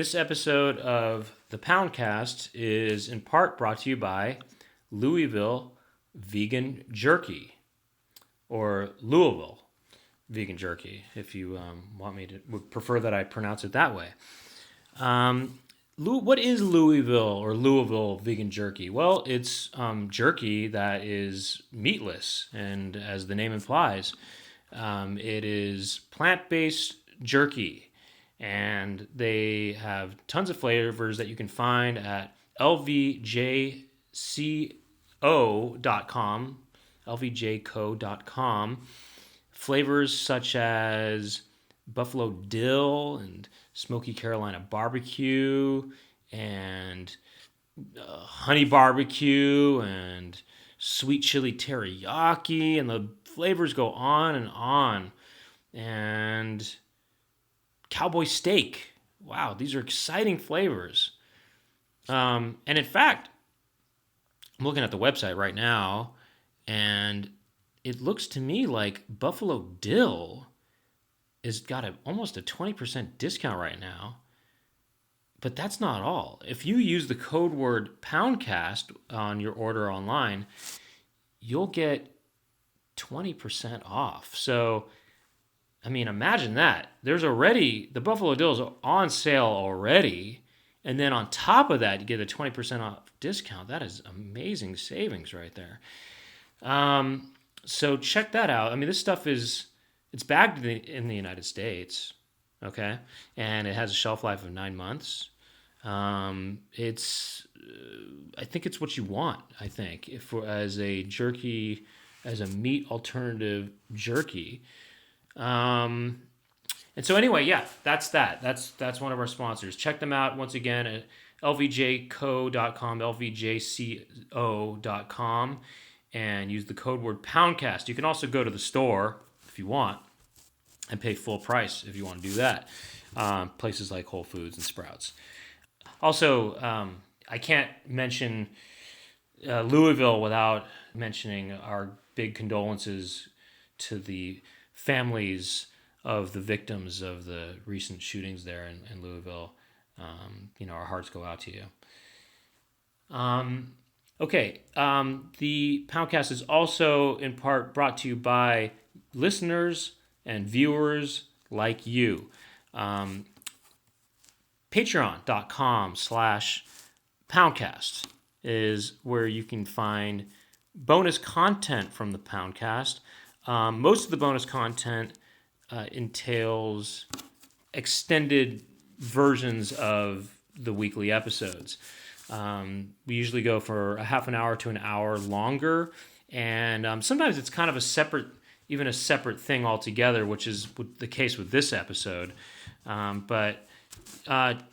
This episode of the Poundcast is in part brought to you by Louisville Vegan Jerky, or Louisville Vegan Jerky, if you would prefer that I pronounce it that way. What is Louisville Vegan Jerky? Well, it's jerky that is meatless, and as the name implies, it is plant-based jerky. And they have tons of flavors that you can find at lvjco.com. Flavors such as buffalo dill and smoky Carolina barbecue and honey barbecue and sweet chili teriyaki, and the flavors go on and on. And cowboy steak. Wow, these are exciting flavors. And in fact, I'm looking at the website right now, and it looks to me like buffalo dill has got almost a 20% discount right now. But that's not all. If you use the code word Poundcast on your order online, you'll get 20% off. So I mean, imagine that. The Buffalo Dill is on sale already, and then on top of that, you get a 20% off discount. That is amazing savings right there. So check that out. I mean, this stuff it's bagged in the United States, okay? And it has a shelf life of 9 months. I think it's what you want, as a jerky, as a meat alternative jerky. And so anyway, yeah, that's that. That's one of our sponsors. Check them out once again at lvjco.com, lvjco.com, and use the code word Poundcast. You can also go to the store if you want and pay full price if you want to do that. Places like Whole Foods and Sprouts. Also, I can't mention Louisville without mentioning our big condolences to the families of the victims of the recent shootings there in Louisville. Our hearts go out to you. The Poundcast is also in part brought to you by listeners and viewers like you. Patreon.com/Poundcast is where you can find bonus content from the Poundcast. Most of the bonus content entails extended versions of the weekly episodes. We usually go for a half an hour to an hour longer, and sometimes it's kind of a separate thing altogether, which is the case with this episode. But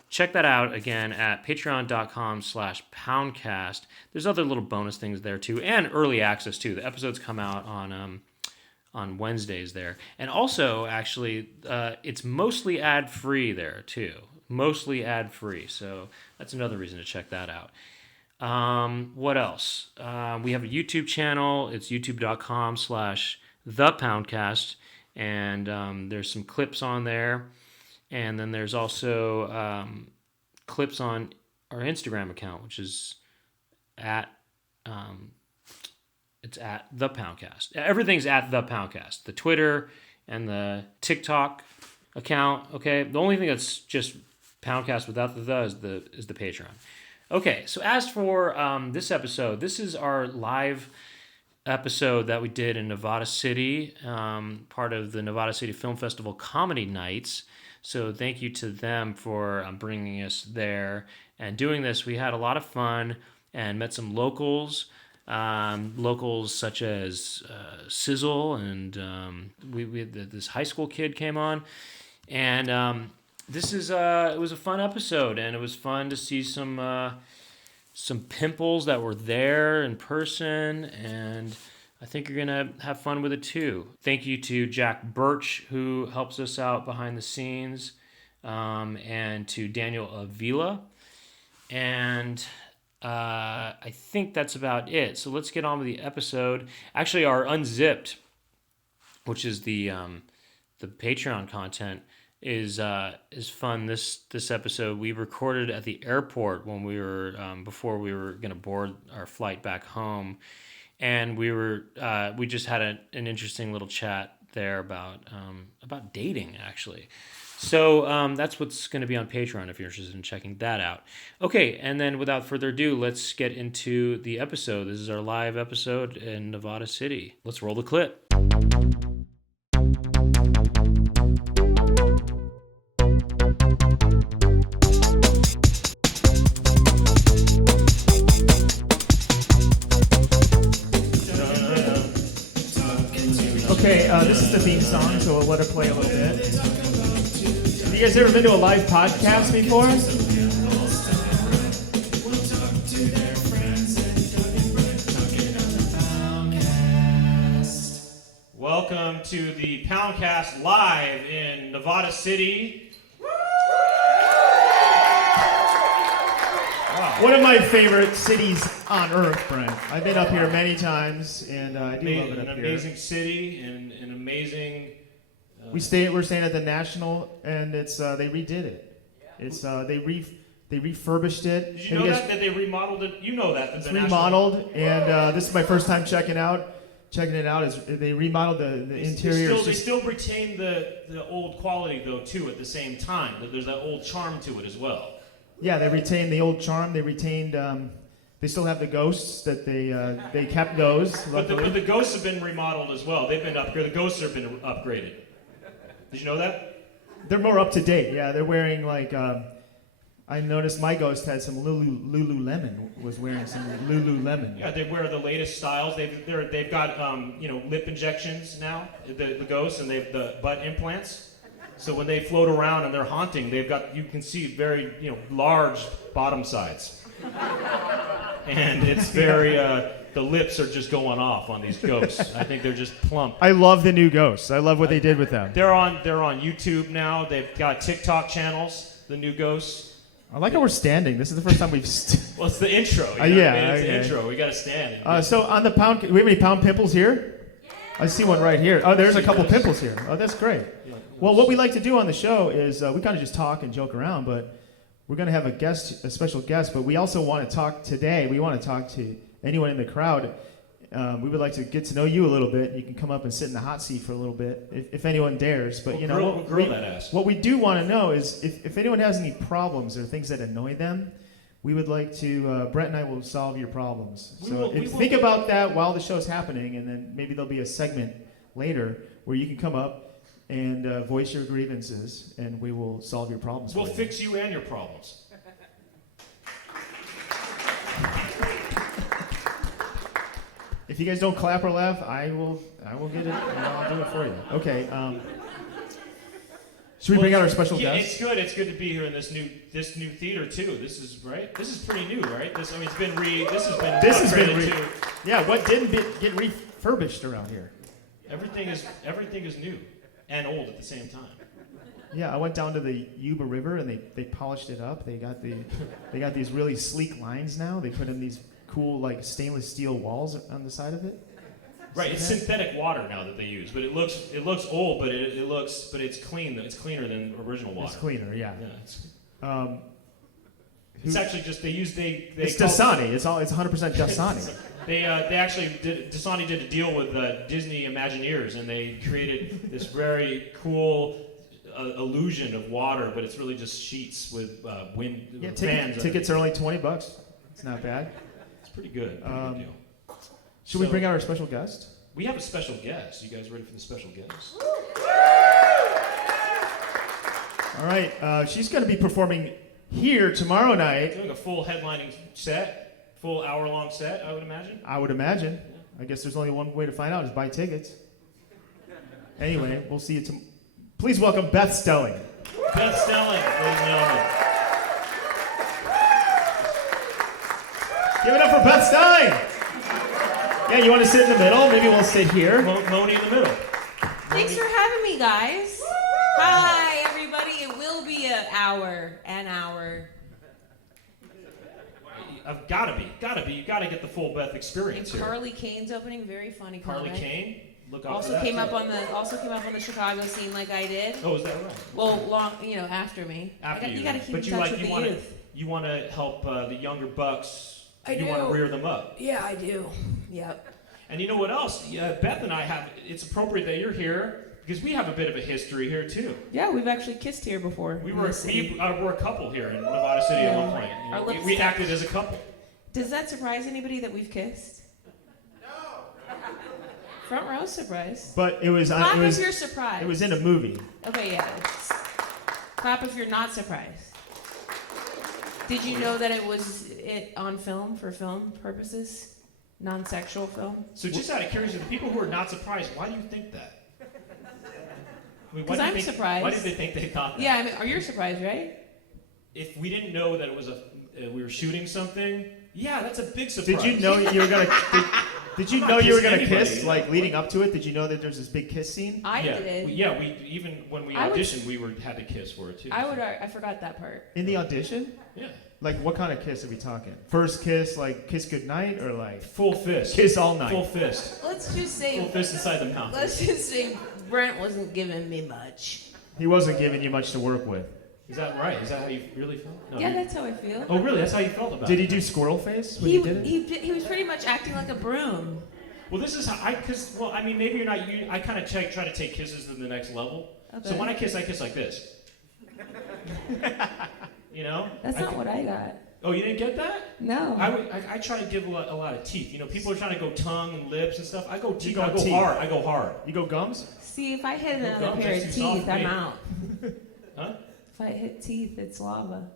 check that out again at patreon.com/Poundcast. There's other little bonus things there too, and early access too. The episodes come out on Wednesdays there. And also, actually, it's mostly ad-free there, too. Mostly ad-free. So that's another reason to check that out. What else? We have a YouTube channel. It's youtube.com/thepoundcast. And there's some clips on there. And then there's also clips on our Instagram account, which is it's at the Poundcast. Everything's at the Poundcast. The Twitter and the TikTok account. Okay, the only thing that's just Poundcast without the is the Patreon. Okay, so as for this episode, this is our live episode that we did in Nevada City, part of the Nevada City Film Festival Comedy Nights. So thank you to them for bringing us there and doing this. We had a lot of fun and met some locals. Locals such as Sizzle, and we had this high school kid came on, and it was a fun episode, and it was fun to see some pimples that were there in person, and I think you're gonna have fun with it too. Thank you to Jack Birch, who helps us out behind the scenes, and to Daniel Avila, and I think that's about it. So let's get on with the episode. Actually, our Unzipped, which is the Patreon content, is fun. This episode we recorded at the airport when we were before we were going to board our flight back home, and we just had an interesting little chat there about dating actually. So that's what's going to be on Patreon if you're interested in checking that out. Okay, and then without further ado, let's get into the episode. This is our live episode in Nevada City. Let's roll the clip. Okay, this is the theme song, so we'll let it play a little bit. Have you guys ever been to a live podcast before? Welcome to the Poundcast live in Nevada City. Wow. One of my favorite cities on earth, Brent. I've been up here many times, and I do love it up here. An amazing city and an amazing... We're staying at the National, and it's they redid it. It's they refurbished it. Did you know that they remodeled it? You know that. It's remodeled, and this is my first time checking it out. Is they remodeled the interior. They still retain the old quality though too at the same time. There's that old charm to it as well. Yeah, they retained the old charm. They retained. They still have the ghosts that they kept those. But the ghosts have been remodeled as well. They've been upgraded. The ghosts have been upgraded. Did you know that? They're more up to date. Yeah, they're wearing like. I noticed my ghost had some Lululemon. Was wearing some Lululemon. Yeah, they wear the latest styles. They've got lip injections now. The ghosts, and they've the butt implants. So when they float around and they're haunting, you can see very large bottom sides, and it's very the lips are just going off on these ghosts. I think they're just plump. I love the new ghosts. I love what they did with them. They're on YouTube now. They've got TikTok channels. The new ghosts. I like how we're standing. This is the first time we've. Well, it's the intro. It's okay. the intro. We got to stand. So on the pound, we have any pound pimples here? Yeah. I see one right here. Oh, there's a couple pimples here. Oh, that's great. Yeah. Well, what we like to do on the show is we kind of just talk and joke around, but we're going to have a special guest. But we also want to talk today. We want to talk to anyone in the crowd. We would like to get to know you a little bit. You can come up and sit in the hot seat for a little bit, if anyone dares. But we'll grill that ass. What we do want to know is if anyone has any problems or things that annoy them, we would like to. Brent and I will solve your problems. Think about that while the show's happening, and then maybe there'll be a segment later where you can come up and voice your grievances, and we will solve your problems. We'll fix you and your problems. If you guys don't clap or laugh, I will get it. I'll do it for you. Okay. Should we bring out our special guest? It's good. It's good to be here in this new theater too. This is right. This is pretty new, right? This has been too. Yeah. What didn't get refurbished around here? Everything is new and old at the same time. Yeah, I went down to the Yuba River and they polished it up. They got these really sleek lines now. They put in these cool like stainless steel walls on the side of it. Right, it's synthetic water now that they use, but it looks old, but it's clean. It's cleaner than original water. It's cleaner, yeah. It's actually just it's Dasani. It's 100% Dasani. Dasani did a deal with Disney Imagineers, and they created this very cool illusion of water, but it's really just sheets with wind fans. Tickets are only $20. It's not bad. It's pretty good. Pretty good deal. Should we bring out our special guest? We have a special guest. You guys ready for the special guest? All right. She's going to be performing here tomorrow night. Doing a full headlining set, full hour-long set, I would imagine. I would imagine. Yeah. I guess there's only one way to find out is buy tickets. Anyway, we'll see you Please welcome Beth Stelling. Beth Stelling, ladies and gentlemen. Give it up for Beth Stelling. Yeah, you want to sit in the middle? Maybe we'll sit here. Moni in the middle. Thanks for having me, guys. Hi, everybody. It will be an hour. I've gotta be. You gotta get the full Beth experience and here. Carly Kane's opening, very funny Carly comment. Kane? look out for Also that, came too. up on the Chicago scene like I did. Oh, is that right? Well, after me. After you gotta keep but in you touch like with you the want youth. you want to help the younger bucks. I you do. want to rear them up. Yeah, I do. Yep. And you know what else? Beth and I have. It's appropriate that you're here because we have a bit of a history here too. Yeah, we've actually kissed here before. We're a couple here in Nevada City at one point. Our lips We touched. acted as a couple. Does that surprise anybody that we've kissed? No. Front row surprise. But it was. Clap if you're surprised. It was in a movie. Okay, yeah. Clap if you're not surprised. Did you know that it was on film for film purposes? Non-sexual film? So just out of curiosity, the people who are not surprised, why do you think that? Because I'm surprised. Why did they think they thought that? Yeah, I mean, are you surprised, right? If we didn't know that it was we were shooting something, yeah, that's a big surprise. Did you know you were gonna? Did you I'm know not you were kissing gonna anybody, kiss you know? like leading up to it? Did you know that there's this big kiss scene? I yeah, did. we even when we I would- auditioned, we had to kiss for it too. I forgot that part. In the audition? Yeah, Like what kind of kiss are we talking? First kiss, like kiss goodnight, or like full fist. kiss all night? Full fist. Let's just Full say, fist inside the mouth. Brent wasn't giving me much. He wasn't giving you much to work with. Is that right? Is that how you really felt? No, Yeah, that's how I feel. Oh, really? That's how you felt about Did it? he do squirrel face when he did it? He was pretty much acting like a broom. Well, this is how I mean, maybe you're not. I kind of try to take kisses to the next level. Okay. So when I kiss like this. You know? That's not what I got. Oh, you didn't get that? No. I try to give a lot of teeth. You know, people are trying to go tongue and lips and stuff. I go teeth. go I go teeth. hard. I go hard. You go gums? See, if I hit No, another gums, pair that's of too soft teeth, for I'm me. out. Huh? If I hit teeth, it's lava.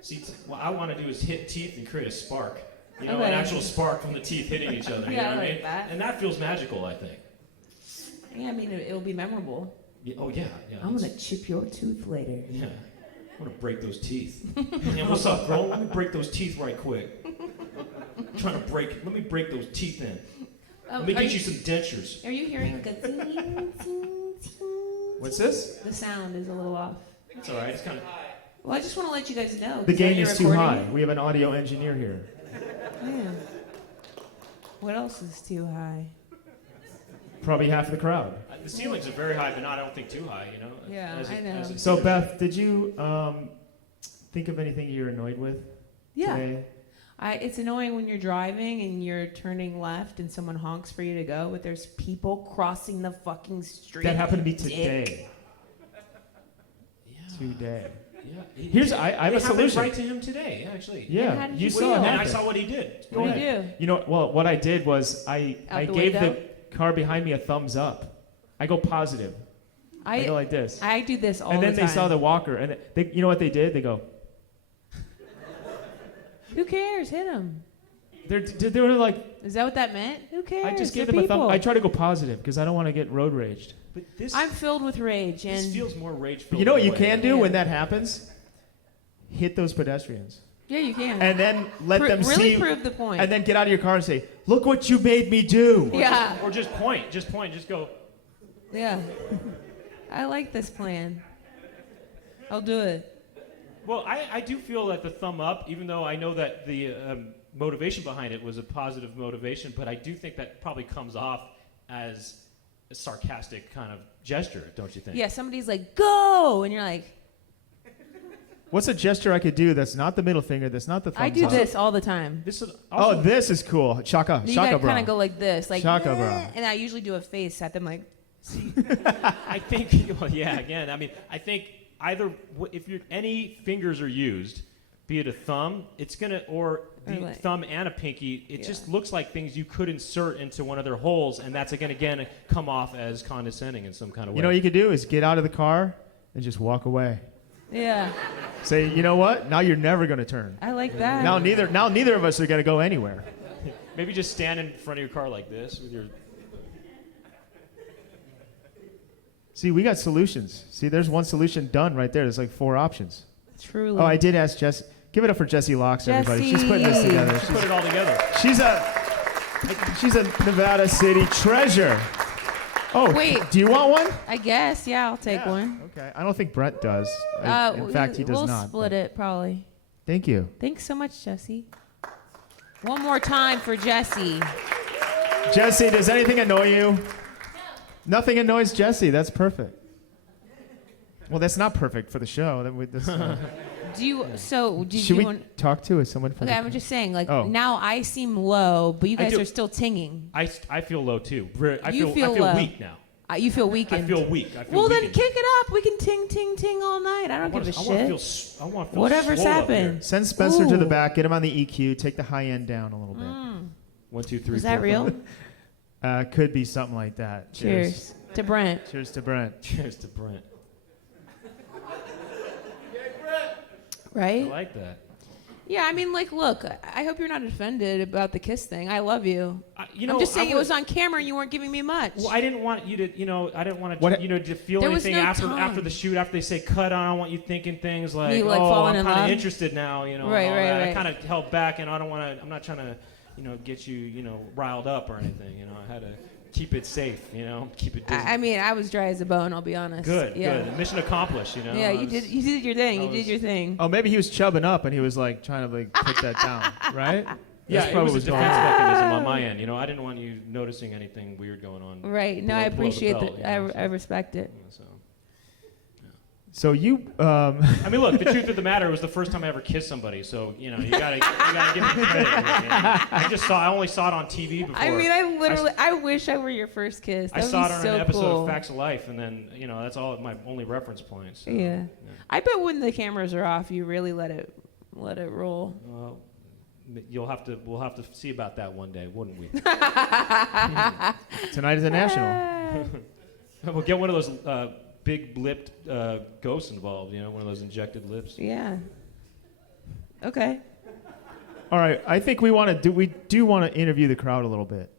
See, what I want to do is hit teeth and create a spark. You know, Okay. an actual spark from the teeth hitting each other. You Yeah, know I what I like mean? that. And that feels magical, I think. Yeah, I mean, it'll be memorable. Yeah, oh yeah, yeah. I'm gonna chip your tooth later. Yeah. I want to break those teeth. Yeah, what's up, bro? Let me break those teeth right quick. Let me break those teeth in. Let me get you some dentures. Are you hearing like a ting, ting, ting? What's this? The sound is a little off. It's all right. It's kind of. Well, I just want to let you guys know. The 'cause gain are you is too recording? high. We have an audio engineer here. Yeah. What else is too high? Probably half the crowd. The ceilings are very high, but I don't think too high. You know. Yeah, As I know. So Beth, did you think of anything you're annoyed with Yeah. today? It's annoying when you're driving and you're turning left and someone honks for you to go, but there's people crossing the fucking street. That happened to me Dick. today. Yeah. Today. Yeah. I have a It happened solution. right to him today, actually. And how Yeah, did you you saw feel? it And I happen. saw what he did. Go What do ahead. you do? You know, well, what I did was I Out the gave window? the car behind me a thumbs up. I go positive. I go like this. I do this all And then the time. they saw the walker, and they, you know what they did? They go. Who cares? Hit them. They were like, Is that what that meant? Who cares? I just They're gave them a people. thumb. I try to go positive because I don't want to get road raged. But this, I'm filled with rage, this and feels more rage-filled. But you know what you in a way. can do Yeah. when that happens? Hit those pedestrians, yeah, you can. and then let them really see, prove the point. and then get out of your car and say, "Look what you made me do." yeah, Or just point. Just go. yeah. I like this plan. I'll do it. Well, I do feel that the thumb up, even though I know that the motivation behind it was a positive motivation, but I do think that probably comes off as a sarcastic kind of gesture, don't you think? Yeah, somebody's like, "Go," and you're like, What's a gesture I could do that's not the middle finger, that's not the thumbs "I do up? this all the time." This is Oh, also, this is cool. Shaka, You shaka, gotta bro. kind of go like this, like, Shaka, bro. "Eh," and I usually do a face at them, like, I think, well, yeah, again, I mean, I think either, if any fingers are used, be it a thumb, it's going to, or the Or like- thumb and a pinky, it Yeah. just looks like things you could insert into one of their holes, and that's, again, come off as condescending in some kind of way. You know what you could do is get out of the car and just walk away. yeah, Say, you know what? Now you're never going to turn. I like that. Now neither of us are going to go anywhere. Maybe just stand in front of your car like this with your... See, we got solutions. See, there's one solution done right there. There's like 4 options. Truly. Oh, I did ask Jess. Give it up for Jessie Locks, everybody. She's putting this Jessie. together. Put it all together. She's a Nevada City treasure. Oh, Wait. do you want one? I guess, yeah, I'll take Yeah. one. Okay. I don't think Brett does. In fact, he does we'll not. split it, probably. Thank you. Thanks so much, Jesse. One more time for Jesse. Jesse, does anything annoy you? Nothing annoys Jesse. That's perfect. Well, that's not perfect for the show. Should we talk to someone from Okay, I'm just saying, now I seem low, but you guys are still tinging. I feel low too. I You feel low. weak now. You feel weakened. I feel weak. Well, then kick it up. We can ting all night. I don't give a shit. I want to feel Whatever's swole up here. happened. Send Spencer to the back. Get him on the EQ. Take the high end down a little bit. 1, 2, 3. Is that 4, real? 5. Could be something like that. Cheers to Brent. Cheers to Brent. Cheers to Brent. Right? I like that. Yeah, I mean, look, I hope you're not offended about the kiss thing. I love you. I'm just saying it was on camera and you weren't giving me much. Well, I didn't want you to, I didn't want to, to feel anything after the shoot, after they say cut on. I don't want you thinking things like, I'm kind of interested now, Right. I kind of held back, and I'm not trying to, get you, riled up or anything. I had to keep it safe, keep it distant. I mean, I was dry as a bone, I'll be honest. Good. Mission accomplished, Yeah, you did your thing. You did your thing. Oh, maybe he was chubbing up and he was trying to put that down, right? Yeah, it was a defense mechanism on my end. I didn't want you noticing anything weird going on. Right. No, I appreciate that. I respect it. So you, I mean, look. The truth of the matter was the first time I ever kissed somebody. So you gotta give me credit. I only saw it on TV before. I mean, I wish I were your first kiss. That I saw it on an episode cool. of Facts of Life, and then that's all my only reference points. So, yeah. I bet when the cameras are off, you really let it roll. We'll have to see about that one day, wouldn't we? Tonight is a national. We'll get one of those big lipped ghosts involved. One of those injected lips. Yeah. Okay. All right. I think we do want to interview the crowd a little bit.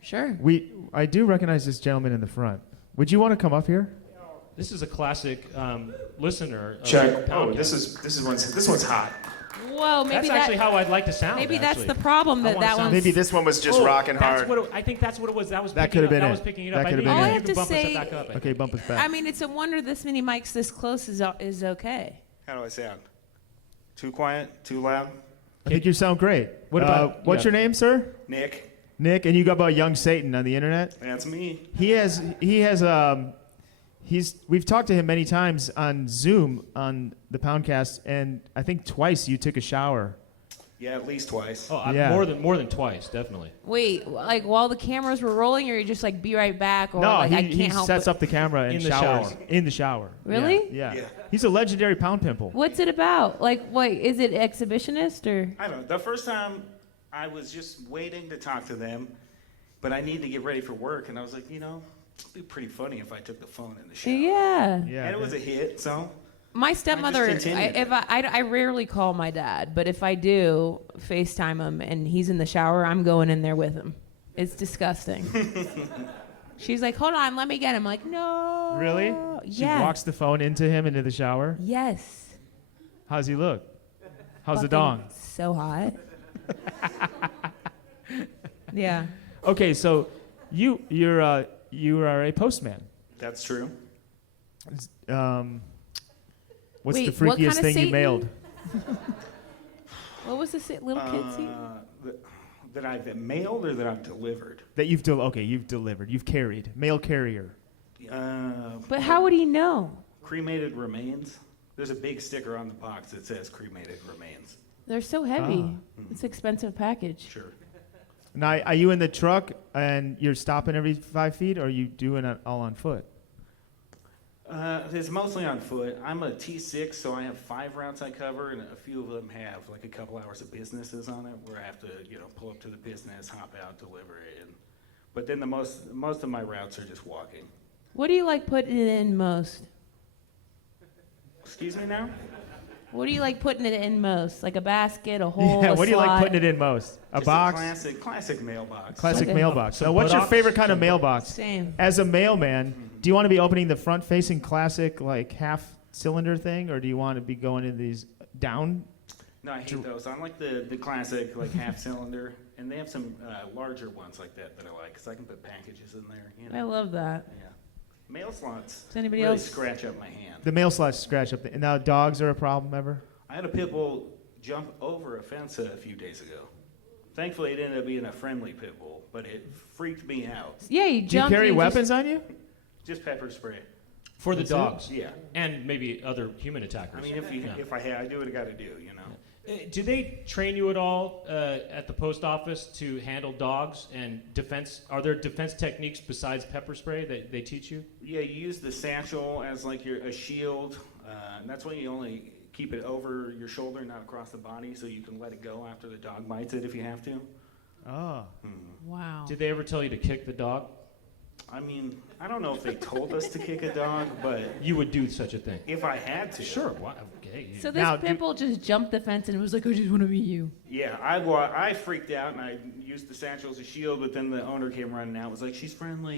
Sure. I do recognize this gentleman in the front. Would you want to come up here? This is a classic listener. Check. Oh, this one's hot. Whoa, maybe that's actually how I'd like to sound. Maybe that's the problem that one's... Maybe this one was just rocking hard. I think that's what it was. That could have been it. That was picking it up. That could have been All it. I have to say... Okay, bump us back. I mean, it's a wonder this many mics this close is okay. How do I sound? Too quiet? Too loud? I think you sound great. What about what's your name, sir? Nick. Nick, and you go by Young Satan on the internet? That's me. We've talked to him many times on Zoom on the Poundcast, and I think twice you took a shower. Yeah, at least twice. Oh, yeah. more than twice, definitely. Wait, while the cameras were rolling, or you just be right back? Or No, I can't he help sets it? up the camera and showers in the shower. Really? Yeah. He's a legendary pound pimple. What's it about? Is it exhibitionist or? I don't know. The first time I was just waiting to talk to them, but I need to get ready for work, and I was like, it'd be pretty funny if I took the phone in the shower. Yeah. And it was a hit, so. My stepmother, continued. I rarely call my dad, but if I do FaceTime him and he's in the shower, I'm going in there with him. It's disgusting. She's like, hold on, let me get him. I'm like, no. Really? She walks the phone into the shower? Yes. How's he look? How's the dong? So hot. Yeah. Okay, so you are a postman. That's true. What's Wait, the freakiest what kind of thing Satan? you mailed? What was the little kid seat? That I've mailed or that I've delivered? That you've delivered. You've carried. Mail carrier. But how would he know? Cremated remains. There's a big sticker on the box that says cremated remains. They're so heavy. It's an expensive package. Sure. Now, are you in the truck and you're stopping every 5 feet, or are you doing it all on foot? It's mostly on foot. I'm a T6, so I have 5 routes I cover, and a few of them have a couple hours of businesses on it, where I have to, pull up to the business, hop out, deliver it. But then the most of my routes are just walking. What do you like putting it in most? Excuse me now? What do you like putting it in most? Like a basket, a hole, Yeah, a what do you like slot? putting it in most? A Just box? A classic mailbox. Classic Okay. mailbox. Some Now, what's your buttocks? favorite kind of mailbox? Same. As a mailman, do you want to be opening the front-facing classic, half-cylinder thing, or do you want to be going in these down? No, I hate those. I like the classic, half cylinder, and they have some larger ones like that I like, because I can put packages in there. I love that. Yeah. Mail slots. Does anybody really else? scratch up my hand. The mail slots scratch up. And now dogs are a problem ever? I had a pit bull jump over a fence a few days ago. Thankfully, it ended up being a friendly pit bull, but it freaked me out. Yeah, you Do you jumped. carry and weapons on you? Just pepper spray. For the That's it? dogs. Yeah. And maybe other human attackers. I mean, if I do what I got to do, you know. Do they train you at all at the post office to handle dogs and defense? Are there defense techniques besides pepper spray that they teach you? Yeah, you use the satchel as like a shield. And that's when you only keep it over your shoulder, not across the body, so you can let it go after the dog bites it if you have to. Oh. Wow. Did they ever tell you to kick the dog? I mean, I don't know if they told us to kick a dog, but You would do such a thing. if I had to. Sure. Why? Okay. So this Now, pit bull just jumped the fence and was like, I just want to meet you. Yeah, I freaked out and I used the satchel as a shield, but then the owner came running out, was like, she's friendly,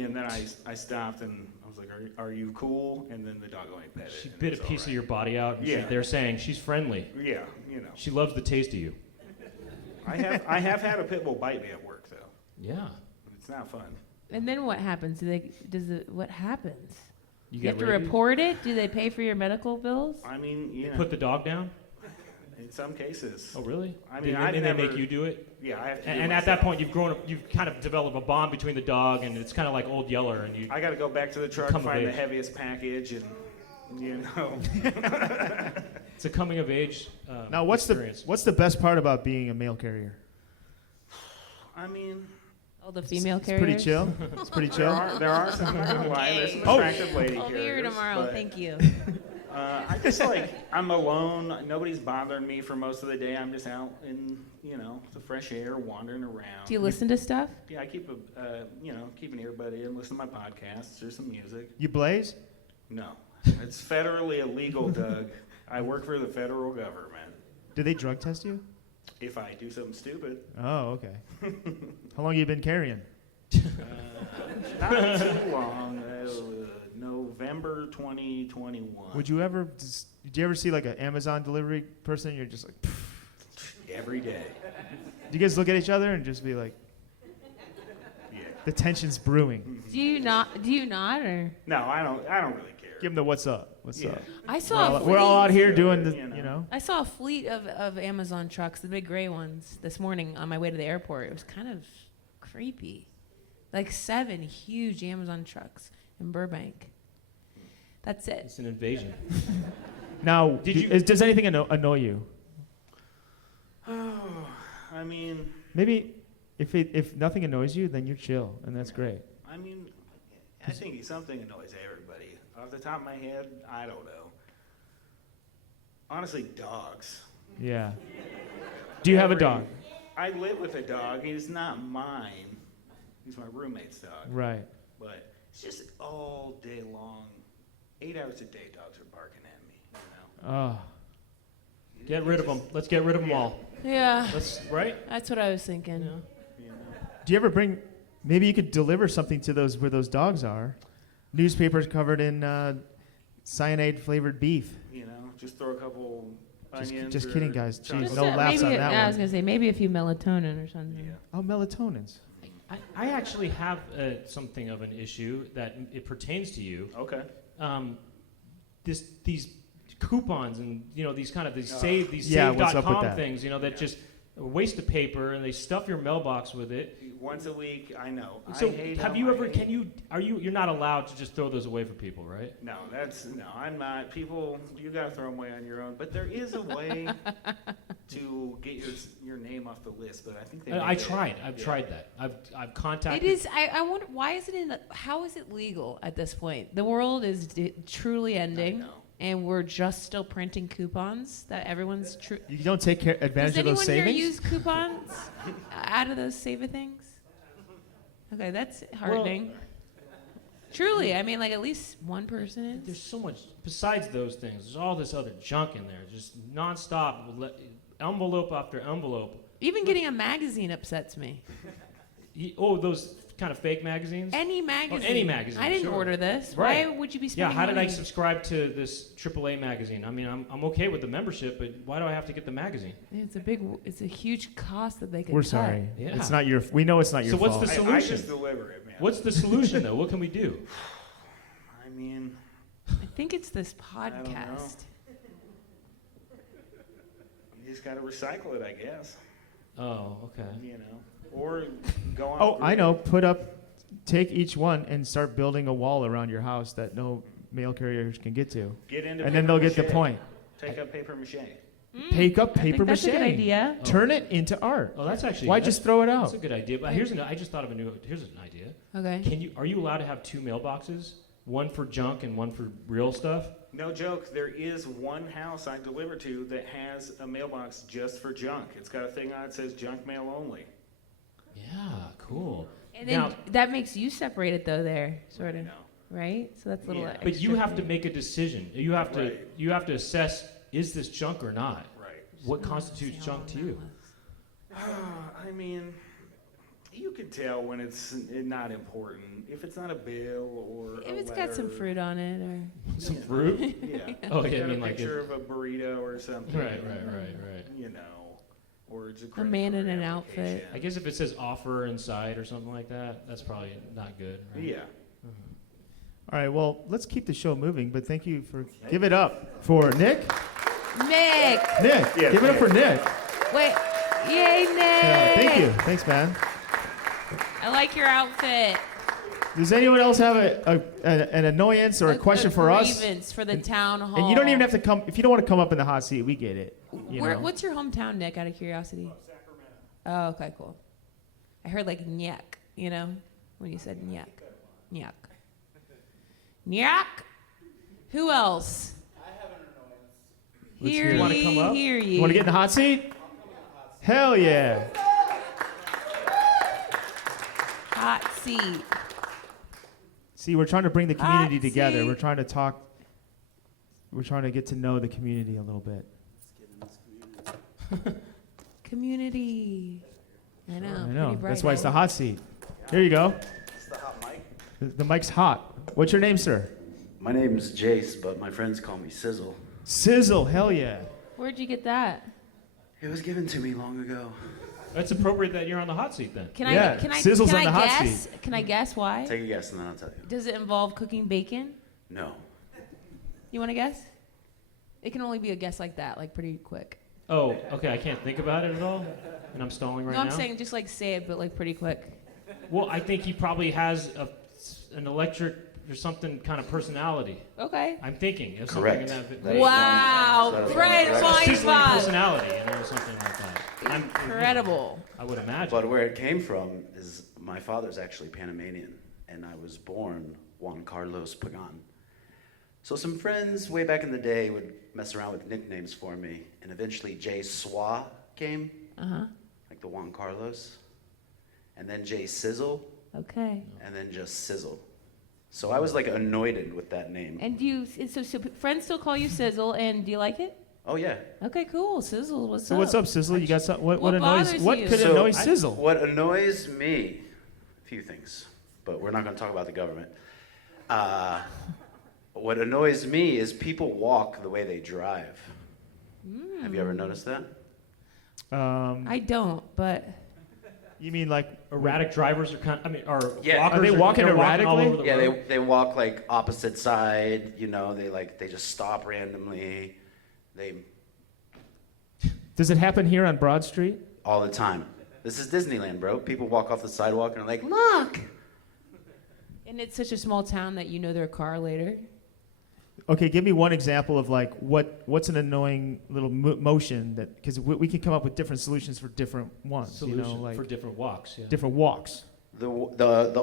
and then I stopped and I was like, are you cool? And then the dog only pet it. She and bit a it's all piece of right. your body out. And Yeah. They're saying she's friendly. Yeah, you know. She loves the taste of you. I have had a pit bull bite me at work though. Yeah. It's not fun. And then what happens? What happens? You You have to rabies? report it? Do they pay for your medical bills? I mean, you know, Put the dog down? in some cases. Oh, really? I mean, Then I've they never- make you do it? Yeah, I have to. Do And it at that myself. point, you've grown up, you've kind of developed a bond between the dog, and it's kind of like Old Yeller, and you. I got to go back to the truck Come and of find the age. heaviest package, and you know. It's a coming of age Now, what's experience. the best part about being a mail carrier? I mean, Oh, the female It's carriers? pretty chill. It's pretty chill. there are some. I'm not gonna lie. There's some Oh. attractive lady I'll be here carriers, tomorrow. but, Thank you. I just like I'm alone. Nobody's bothering me for most of the day. I'm just out in the fresh air, wandering around. Do you listen to stuff? Yeah, I keep keep an earbud in, listen to my podcasts or some music. You blaze? No, it's federally illegal, Doug. I work for the federal government. Do they drug test you? If I do something stupid, Oh, okay. How long you been carrying? not too long. November 2021. Did you ever see like an Amazon delivery person and you're just like, Every day. do you guys look at each other and just be like, Yeah. the tension's brewing? Do you not? Or No, I don't really care. Give them the what's up. What's Yeah. up? I saw a We're all out here doing the, You know. you know. I saw a fleet of Amazon trucks, the big gray ones, this morning on my way to the airport. It was kind of creepy. Like 7 huge Amazon trucks in Burbank. That's it. It's an invasion. Now, Did does anything annoy you? I mean, Maybe if nothing annoys you, then you're chill, and that's great. I think something annoys everybody. Off the top of my head, I don't know. Honestly, dogs. Yeah. Do you have a dog? I live with a dog. He's not mine. He's my roommate's dog. Right. But it's just all day long. 8 hours a day, dogs are barking at me. Oh. Get rid of them. Let's get rid of them all. Yeah, Right? that's what I was thinking. You know? Do you ever bring? Maybe you could deliver something to those where those dogs are. Newspapers covered in cyanide flavored beef. You know, just throw a couple onions. Just or kidding, guys. Jeez, chunks no of- laughs on maybe, that I was one. gonna say maybe a few melatonin or something. Yeah. Oh, melatonins. I actually have something of an issue that it pertains to you. Okay. These coupons and these kind of Yeah, save.com what's up with that? things, that just a waste of paper, and they stuff your mailbox with it. Once a week, I know. So I hate have them. you I ever? hate- You're not allowed to just throw those away for people, right? No, I'm not. People, you gotta throw them away on your own. But there is a way to get your name off the list. But I think they. I've tried that. I've contacted. It is. I wonder why is it in? How is it legal at this point? The world is truly ending, know. and we're just still printing coupons that everyone's true. You don't take advantage Does of those anyone here savings. use coupons out of those save-a-things? Okay, that's heartening. Truly, I mean, like at least one person is. There's so much besides those things. There's all this other junk in there, just nonstop, envelope after envelope. Even getting a magazine upsets me. Those kind of fake magazines. Any magazine. any magazine, I didn't sure. order this. Right. Why would you be Yeah, spending how did I money? subscribe to this AAA magazine? I mean, I'm okay with the membership, but why do I have to get the magazine? It's a huge cost that they could We're cut. sorry. Yeah. It's not your. We know it's not your So what's fault. the I solution? just deliver it, man. What's the solution, though? What can we do? I mean, I think it's this don't know. podcast. you just gotta recycle it, I guess. Oh, okay. You know, or go on. Oh, I know. Take each one and start building a wall around your house that no mail carriers can get to. Get into And then they'll get the papier-mâché. point. Take up paper mache. Take up I think paper that's mache. a good idea. Turn it into art. Oh, that's actually. Why that's- just throw it That's out? a good idea. But I just thought of here's an idea. Okay. Are you allowed to have 2 mailboxes? One for junk and one for real stuff? No joke, there is one house I deliver to that has a mailbox just for junk. It's got a thing on it that says junk mail only. Yeah, cool. And then Now- that makes you separated though there, sort You of, know. right? So that's a little. Yeah. extra But you have to thing. make a decision. You have to Right. you have to assess, is this junk or not? Right. What constitutes junk to you? I mean, you can tell when it's not important. If it's not a bill or If a it's got some letter, fruit on it, or Some fruit? Yeah. Oh, yeah, I Got mean a like picture of a burrito or something. Right. You know, or it's a a credit man in card an outfit. application. I guess if it says offer inside or something like that, that's probably not good. Right? Yeah. All right, well, let's keep the show moving, but thank you for... Give it up for Nick. Nick, Nick, Yeah, give it up for Nick. wait, yay, Nick! Yeah, thank you. Thanks, man. I like your outfit. Does anyone else have an annoyance or a question for us? Grievance for the town hall. And you don't even have to come... If you don't want to come up in the hot seat, we get it. You know? What's your hometown, Nick? Out of curiosity. Sacramento. Oh, okay, cool. I heard like nyek, you know, when you said nyek, nyek, nyek. Who else? Let's Hear hear it. You wanna ye, come up? hear ye. You want to get in the hot seat? Hell yeah. Hot seat. See, we're trying to bring the community Hot together. seat. We're trying to talk. We're trying to get to know the community a little bit. Community. I know. I know. pretty bright, That's why it's the eh? hot seat. Here you go. It's the hot mic. The mic's hot. What's your name, sir? My name's Jace, but my friends call me Sizzle. Sizzle. Hell yeah. Where'd you get that? It was given to me long ago. It's appropriate that you're on the hot seat then. Can Yeah, I? Can I? Sizzle's can on I the hot guess? Can I guess why? Take a guess and then I'll tell you. Does it involve cooking bacon? No. You want to guess? It can only be a guess like that, like pretty quick. Oh, okay. I can't think about it at all, and I'm stalling right No, now. I'm saying just like say it, but like pretty quick. Well, I think he probably has an electric or something kind of personality. Okay. I'm thinking of Correct. something in That that. is Wow, one- that is great one correct. mind Sizzling fuck. personality, something like that. Incredible. I would imagine. But where it came from is my father's actually Panamanian, and I was born Juan Carlos Pagan. So some friends way back in the day would mess around with nicknames for me, and eventually Jay Swa came, Uh-huh. like the Juan Carlos, and then Jay Sizzle, Okay. and then just Sizzle. So I was like anointed with that name. And do you, so friends still call you Sizzle, and do you like it? Oh yeah. Okay, cool. Sizzle, what's So up? what's up, Sizzle? You got some, what What annoys? bothers What you? could So annoy I- Sizzle? What annoys me, a few things, but we're not going to talk about the government. What annoys me is people walk the way they drive. Have you ever noticed that? I don't, but You mean like Erratic drivers are are Yeah. walkers Are they walking they're walking all erratically? over the Yeah, road. they walk like opposite side. You know, they just stop randomly. They Does it happen here on Broad Street? all the time. This is Disneyland, bro. People walk off the sidewalk and are like, look. and it's such a small town that you know their car later. Okay, give me one example of like what's an annoying little motion that because we can come up with different solutions for different ones. Solution You know, like for different walks. Yeah. different walks. The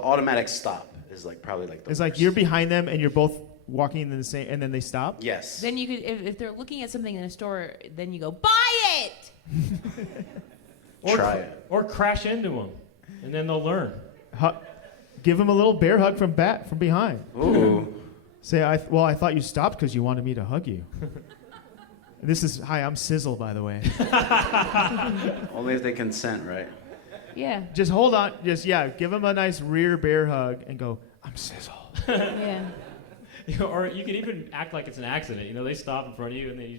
automatic stop is like probably like the It's like worst. you're behind them and you're both walking in the same, and then they stop. Yes. Then you could, if they're looking at something in a store, then you go buy it. Try it. Or crash into them, and then they'll learn. Give them a little bear hug from behind. Ooh. Say, I thought you stopped because you wanted me to hug you. Hi, I'm Sizzle, by the way. Only if they consent, right? Yeah, Just hold on. Give them a nice rear bear hug and go, I'm Sizzle. yeah. Or you can even act like it's an accident. You know, they stop in front of you, and then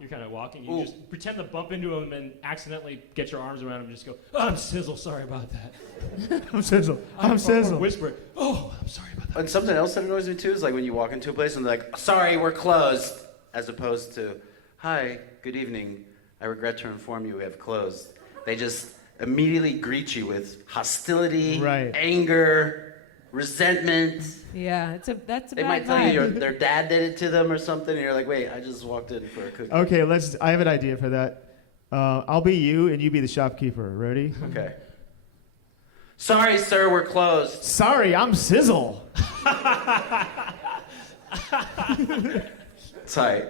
you're kind of walking. You Ooh. just pretend to bump into them and accidentally get your arms around them and just go, oh, I'm Sizzle, sorry about that. I'm Sizzle. I'm Or Sizzle. whisper it, oh, I'm sorry about that. And something else that annoys me too is like when you walk into a place and they're like, sorry, we're closed, as opposed to, hi, good evening. I regret to inform you we have closed. They just immediately greet you with hostility, Right. anger, resentment. Yeah, that's a They bad might tell vibe. you their dad did it to them or something, and you're like, wait, I just walked in for a cookie. Okay, I have an idea for that. I'll be you, and you be the shopkeeper. Ready? Okay. Sorry, sir, we're closed. Sorry, I'm Sizzle. Tight.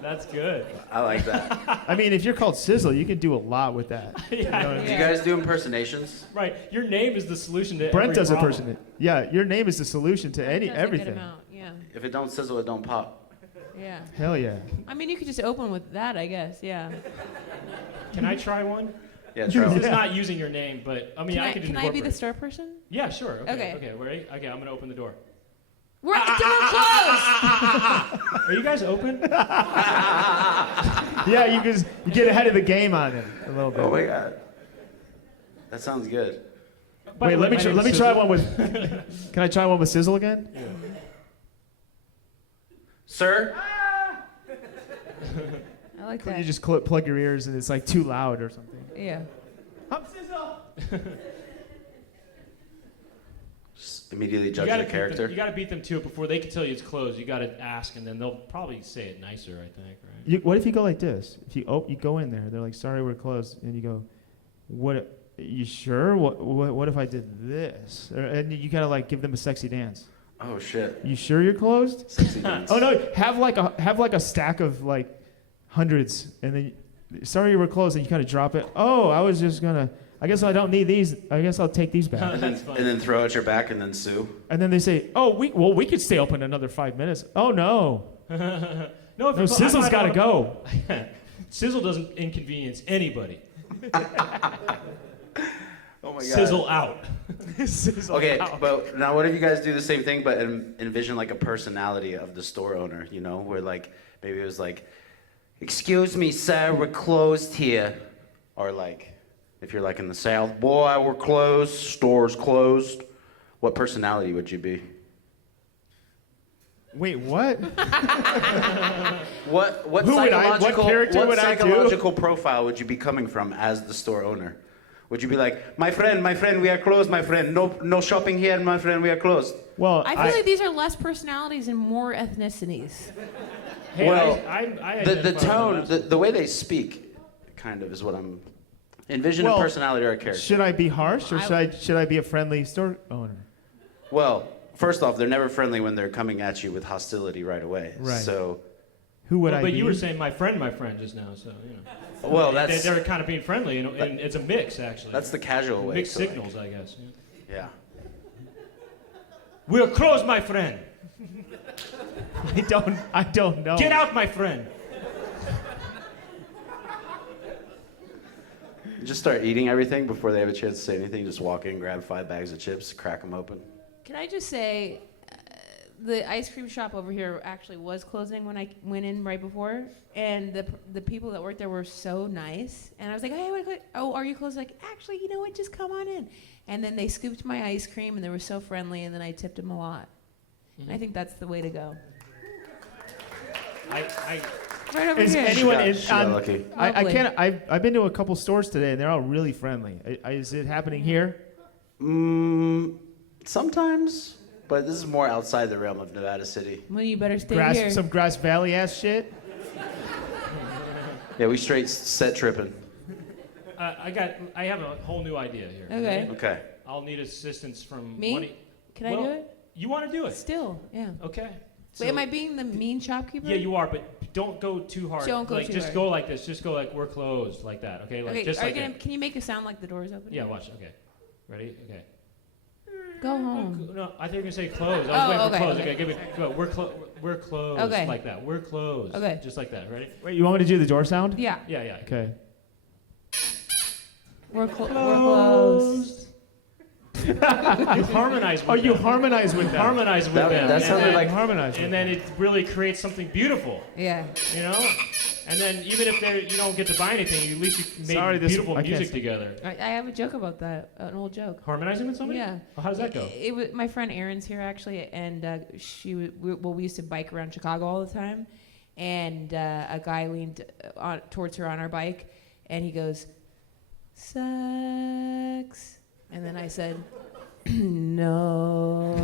That's good. I like that. I mean, if you're called Sizzle, you can do a lot with that. You know what I mean? Do you guys do impersonations? Right. Your name is the solution to Brent every does a problem. person. Yeah, your name is the solution to That's a good everything. amount, yeah. If it don't sizzle, it don't pop. Yeah. Hell yeah. I mean, you could just open with that, I guess. Yeah. Can I try one? Yeah, try one. It's not using your name, but I mean, I could Can I incorporate. be the store person? Yeah, sure. Okay. Okay. Ready? Okay, I'm gonna open the door. We're door closed. Are you guys open? Yeah, you get ahead of the game on it a little bit. Oh my god. That sounds good. By Wait, the way, my let me name's try Sizzle. one with. Can I try one with Sizzle again? Sir? I like You that. just plug your ears and it's like too loud or something. Yeah. I'm Sizzle. Just immediately judge gotta the character. You got to beat them to it before they can tell you it's closed. You got to ask, and then they'll probably say it nicer, I think, right? What if you go like this? If you go in there, they're like, "Sorry, we're closed," and you go, "What? You sure? What if I did this?" And you gotta like give them a sexy dance. Oh shit. You sure you're closed? Sexy dance. Oh no! Have like a stack of like hundreds, and then sorry you were closed, and you kind of drop it. Oh, I was just gonna. I guess I don't need these. I guess I'll take these back. And then throw out your back and then sue. And then they say, "Oh, we could stay open another 5 minutes." Oh no! No, No, Sizzle's got to go. Sizzle doesn't inconvenience anybody. Oh my god. Sizzle out. Sizzle Okay, out. but now what if you guys do the same thing, but envision like a personality of the store owner, you know, where like maybe it was like, "Excuse me, sir, we're closed here," or like, if you're like in the South, "Boy, we're closed, store's closed." What personality would you be? Wait, what? What Who would I- what psychological character would I do? psychological profile would you be coming from as the store owner? Would you be like, my friend, we are closed, my friend. No shopping here, my friend, we are closed." Well, I feel like these are less personalities and more ethnicities. Hey, Well, I the identify with tone, last the way they speak, kind of is what I'm. Envision Well, a personality or a character. should I be harsh or should I be a friendly store owner? Well, first off, they're never friendly when they're coming at you with hostility right away. Right. So, Who would Well, I but be? you were saying my friend just now, so you know. well, that's They're kind of being friendly, and it's a mix actually. that's the casual way. mixed to, like- signals, I guess. Yeah. yeah. We're closed, my friend. I don't know. Get out, my friend. Just start eating everything before they have a chance to say anything. Just walk in, grab 5 bags of chips, crack them open. Can I just say, the ice cream shop over here actually was closing when I went in right before, and the people that worked there were so nice. And I was like, "Hey, are you closed?" Like, "Actually, you know what? Just come on in." And then they scooped my ice cream, and they were so friendly. And then I tipped them a lot. And I think that's the way to go. Right over Is here. anyone in? She got on- lucky. I Lovely. can't. I've been to a couple stores today, and they're all really friendly. Is it happening here? Sometimes, but this is more outside the realm of Nevada City. Well, you better stay here. Some Grass Valley ass shit. Yeah, we straight set tripping. I have a whole new idea here. Okay. Okay. I'll need assistance from Me? one of- Can I do it? You want to do it? Still, yeah. Okay. Wait, am I being the mean shopkeeper? Yeah, you are, but don't go too hard. Don't go like, too just hard. go like this. Just go like we're closed, like that. Okay, like Okay, just are like you gonna, that. can you make it sound like the door's open? Yeah, watch. Okay, ready? Okay. Go home. No, I thought you were gonna say close. I was Oh, waiting okay, for close. okay. Okay, give me. Go. We're closed. Okay. Like that. We're closed. Okay. Just like that. Ready? Wait, you want me to do the door sound? Yeah. Yeah, yeah. Okay. We're closed. You harmonize with Oh, you them. harmonize with them. Harmonize with That- them. that and sounded then- like- harmonize. And then it really creates something beautiful, Yeah. you know? And then even if you don't get to buy anything, at least you made Sorry, beautiful I can't music sing. together. I have a joke about that, an old joke. Harmonizing with somebody? Yeah. Well, how does that go? It was my friend Erin's here actually, and we used to bike around Chicago all the time, and a guy leaned towards her on our bike, and he goes, sex. And then I said, no.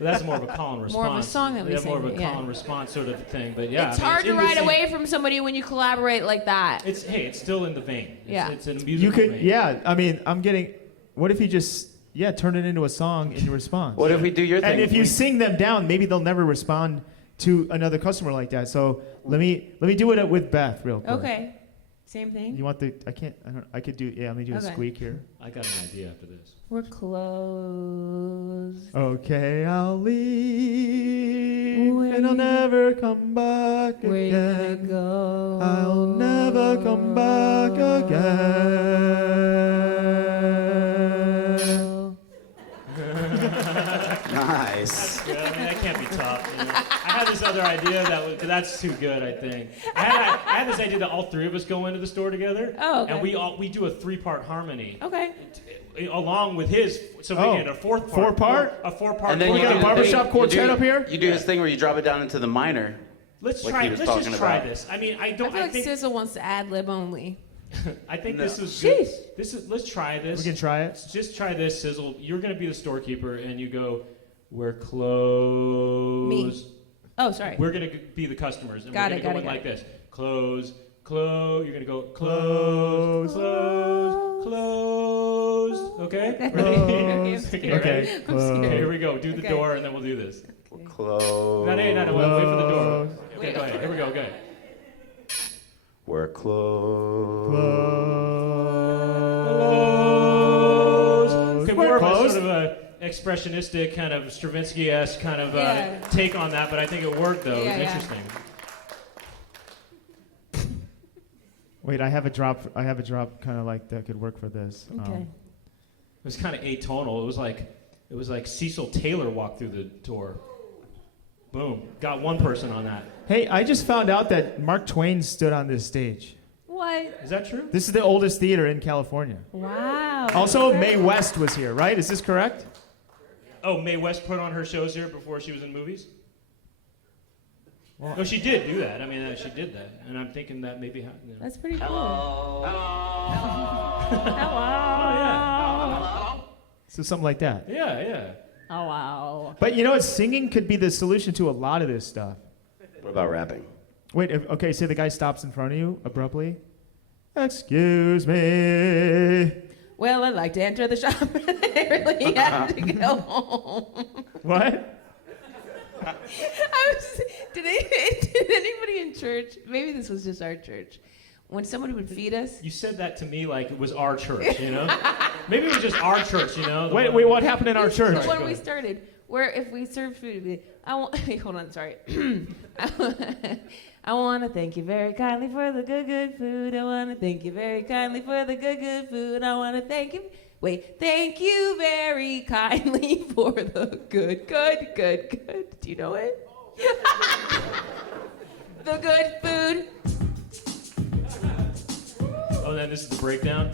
That's more of a call and response. More of a song that we More of a sing, call yeah. and response sort of thing. But yeah, It's I mean, hard to in the ride same- away from somebody when you collaborate like that. It's still in the vein. Yeah. It's in a You musical could, vein. yeah. I mean, I'm getting. What if you just, turn it into a song in your response? What if we do your thing? And if you sing them down, maybe they'll never respond to another customer like that. So let me do it with Beth real quick. Okay. Same thing. You want the? I could do. Yeah, let me do a Okay. squeak here. I got an idea after this. We're close. Okay, I'll leave, Where and I'll you- never come back Where you gonna again. go? I'll never come back again. Nice. Yeah, I mean, that can't be tough. You know? I had this other idea that's too good. I think I had this idea that all three of us go into the store together, Oh, okay. and we do a 3-part harmony Okay. along with his, so we Oh, get a fourth part. four-part? A 4-part. And then We you got do a the barbershop thing- quartet you do- up here? You do this thing where you drop it down into the minor. Let's like try. he was Let's talking just try about. this. I mean, I I don't. feel I like think. Sizzle wants to ad lib only. I think No. this is good. Sheesh. This is. Let's try this. We can try it. Just try this, Sizzle. You're gonna be the storekeeper, and you go. We're closed. Me. Oh, sorry. We're gonna be the customers, and Got we're it, gonna got go it, in got like this. Close, close. You're gonna go close, close, close. Okay. Ready? Close. Okay. Okay. Ready? Okay. Here we go. Do the Okay. door, and then we'll do this. Close. No, wait for the door. Okay, go ahead. Here we go. Go ahead. We're closed. Close. Okay, We're more of a closed. sort of a expressionistic kind of Stravinsky-esque kind of Yeah. take on that, but I think it worked though. Yeah, It was yeah. interesting. Wait, I have a drop kind of like that could work for this. Okay. It was kind of atonal. It was like Cecil Taylor walked through the door. Boom. Got one person on that. Hey, I just found out that Mark Twain stood on this stage. What? Is that true? This is the oldest theater in California. Wow. Also, Mae West was here, right? Is this correct? Oh, Mae West put on her shows here before she was in movies? No, she did do that. I mean, she did that. And I'm thinking that maybe... That's pretty cool. Oh, So something like that. yeah. Yeah, yeah. Oh, wow. But you know what? Singing could be the solution to a lot of this stuff. What about rapping? Wait, okay, say the guy stops in front of you abruptly. Excuse me. Well, I'd like to enter the shop. I really have to go home. What? Did anybody in church, maybe this was just our church, when somebody would feed us, You said that to me like it was our church, you know? Maybe it was just our church, you know? Wait, what happened in our this is church? when we started, where if we served food, it'd be, hold on, sorry. I want to thank you very kindly for the good food. I want to thank you very kindly for the good food. I want to thank you. Thank you very kindly for the good. Do you know it? The good food. Oh, then this is the breakdown?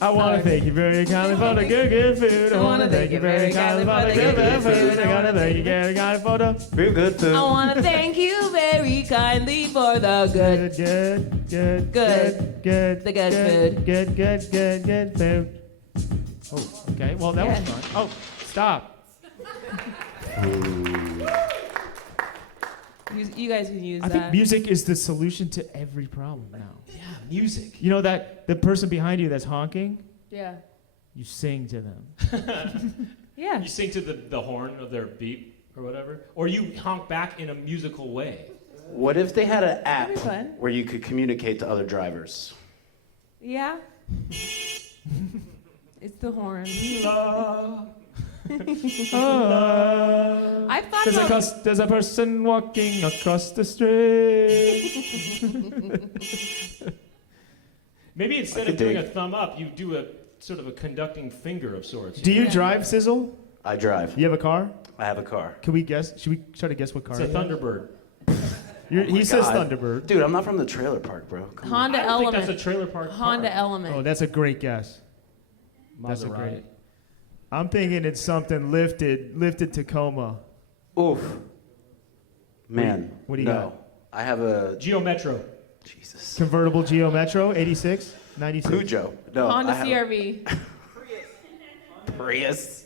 I want to thank you very kindly for the good food. I want to thank you very kindly for the good food. I want to thank you very kindly for the Real good food. I want to thank you very kindly for the good. good The good food. food. Oh, okay. Well, that was Yeah. fun. Oh, stop. You guys can use I that. think music is the solution to every problem now. Yeah, music. You know that the person behind you that's honking, Yeah. you sing to them. Yeah. You sing to the horn of their beep or whatever, or you honk back in a musical way. What if they had an app That'd be fun. where you could communicate to other drivers? Yeah. It's the horn. I've thought about. There's a person walking across the street. Maybe instead I of could doing a dig. thumb up, you do a sort of a conducting finger of sorts. Do you Yeah. drive, Sizzle? I drive. You have a car? I have a car. Can we guess? Should we try to guess what car? It's a you have? Thunderbird. He says God. Thunderbird. Dude, I'm not from the trailer park, bro. Come on. Honda I don't think Element. that's a trailer park Honda car. Element. Oh, that's a great guess. That's a Maserati. great. I'm thinking it's something lifted Tacoma. Oof. Man. what do you no. got? I have a Geo Metro. Jesus. Convertible Geo Metro, 86. 92. Cujo. No, Honda I have CRV. Prius.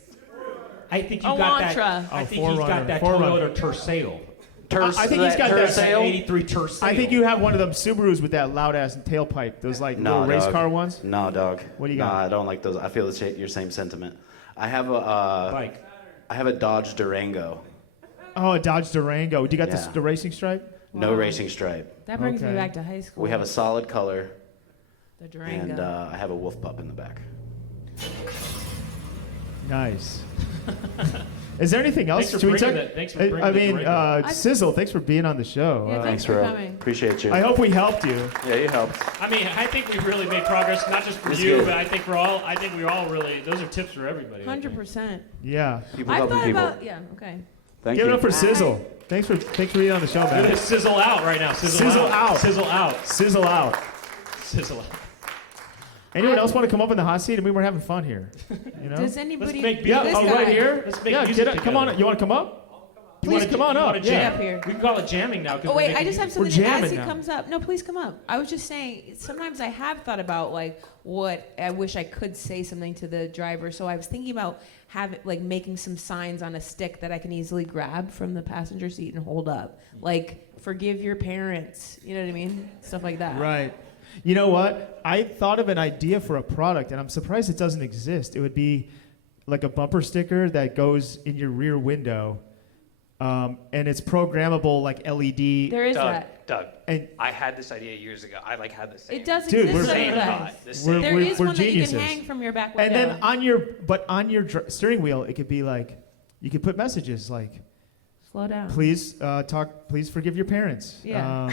I think you got that. Elantra. I think he's got that Forerunner. Toyota Tercel. I think he's got that Tercel. 83 Tercel. I think you have one of them Subarus with that loud ass tailpipe. Those like No, little race dog. car ones. No, dog. What do you Nah, got? I don't like those. I feel your same sentiment. I have a Bike. I have a Dodge Durango. Oh, a Dodge Durango. Do you got Yeah. the racing stripe? No Wow. racing stripe. That brings me Okay. back to high school. We have a solid color, the Durango. and I have a wolf pup in the back. Nice. Is there anything else? Thanks for Should we bringing talk- that- thanks for bringing I the mean, Durango. Sizzle, thanks for being on the show. Yeah, Thanks, for bro. coming. Appreciate you. I hope we helped you. Yeah, you helped. I mean, I think we've really made progress, not just for It's you, good. but I think we're all really. Those are tips for everybody. I think. 100%. Yeah. People I helping thought people. about, yeah, okay. Thank Give you. it up for Sizzle. Thanks for being on the show, Look at man. this sizzle out right now. Sizzle out. Sizzle out. Sizzle out. Sizzle out. Anyone else want to come up in the hot seat? I mean, we're having fun here. You know? Does Let's anybody... make Yeah, this oh, guy- right here. Let's make Yeah, music get up. Come on. together. You want to come up? You Please wanna come on you up. wanna Yeah. jam? Up here. We can call it jamming now. 'cause Oh we're wait, making I just have music. something to jamming as he now. comes up. No, please come up. I was just saying, sometimes I have thought about like what I wish I could say something to the driver. So I was thinking about making some signs on a stick that I can easily grab from the passenger seat and hold up, like forgive your parents. You know what I mean? Stuff like that. Right. You know what? I thought of an idea for a product, and I'm surprised it doesn't exist. It would be like a bumper sticker that goes in your rear window, and it's programmable like LED. There is that. Doug, And I had this idea years ago. I had the same. It does Dude, exist. we're- so Same it does. thought. The same. There is we're one that you geniuses. can hang from your back And window. then on your steering wheel, it could be like, you could put messages like, Slow down. please please forgive your parents. Yeah.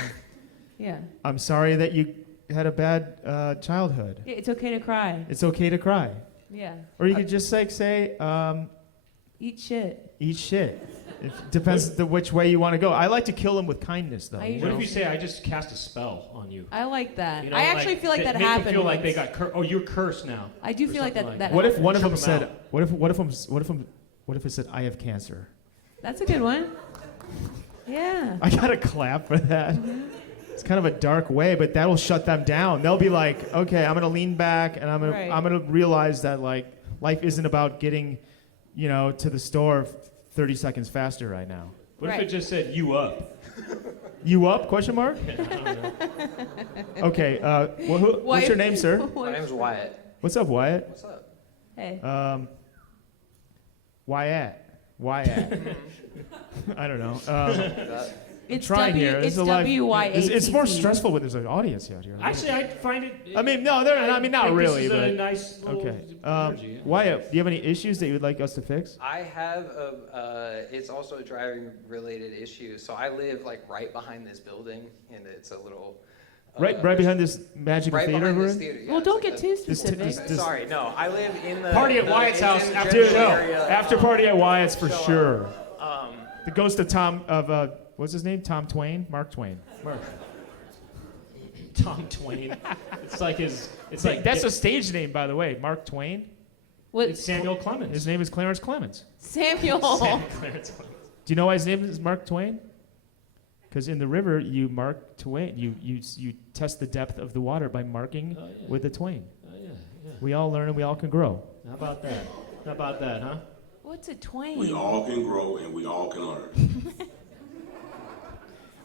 Yeah. I'm sorry that you had a bad childhood. Yeah, it's okay to cry. It's okay to cry. Yeah. Or you could just like say, Eat shit. eat shit. It depends which way you want to go. I like to kill them with kindness, though. I you usually- What know? if you say I just cast a spell on you? I like that. You know, I actually feel like that make happened. Them feel like they once. got oh, you're cursed now. I do or feel like something that. like What if that. one of them Trip 'em said? out. What if it said I have cancer? That's a good one. Yeah. I gotta clap for that. It's kind of a dark way, but that'll shut them down. They'll be like, okay, I'm gonna lean back, and I'm Right. gonna realize that like life isn't about getting, to the store 30 seconds faster right now. What if Right. it just said you up? You up? Question mark? I don't know. Okay. What's your name, sir? My name's Wyatt. What's up, Wyatt? What's up? Hey. Wyatt. I don't know. It's trying here. It's There's a lot- WYATT. It's more stressful when there's an audience out here. Actually, I find it. I mean, no, not think really. This is a But nice little okay. energy, yeah. Wyatt, do you have any issues that you would like us to fix? I have it's also a driving related issue. So I live like right behind this building, and it's a little Right behind this magical right theater behind we're this in? theater. Yeah, Well, it's don't like get a- too This- specific. this- Sorry, no. I live in the Party at Wyatt's house in after the general show. area, After party at Wyatt's for so, sure. Um, The ghost of what's his name? Tom Twain? Mark Twain. Tom Twain. It's like his. It's like That's a stage name, by the way. Mark Twain. What? It's Samuel Clemens. His name is Clarence Clemens. Samuel. Samuel Clarence Clemens. Do you know why his name is Mark Twain? Because in the river, you mark Twain. You test the depth of the water by marking Oh, yeah. with the Twain. Oh, yeah, yeah. We all learn and we all can grow. How about that? How about that, huh? What's a twain? We all can grow and we all can learn.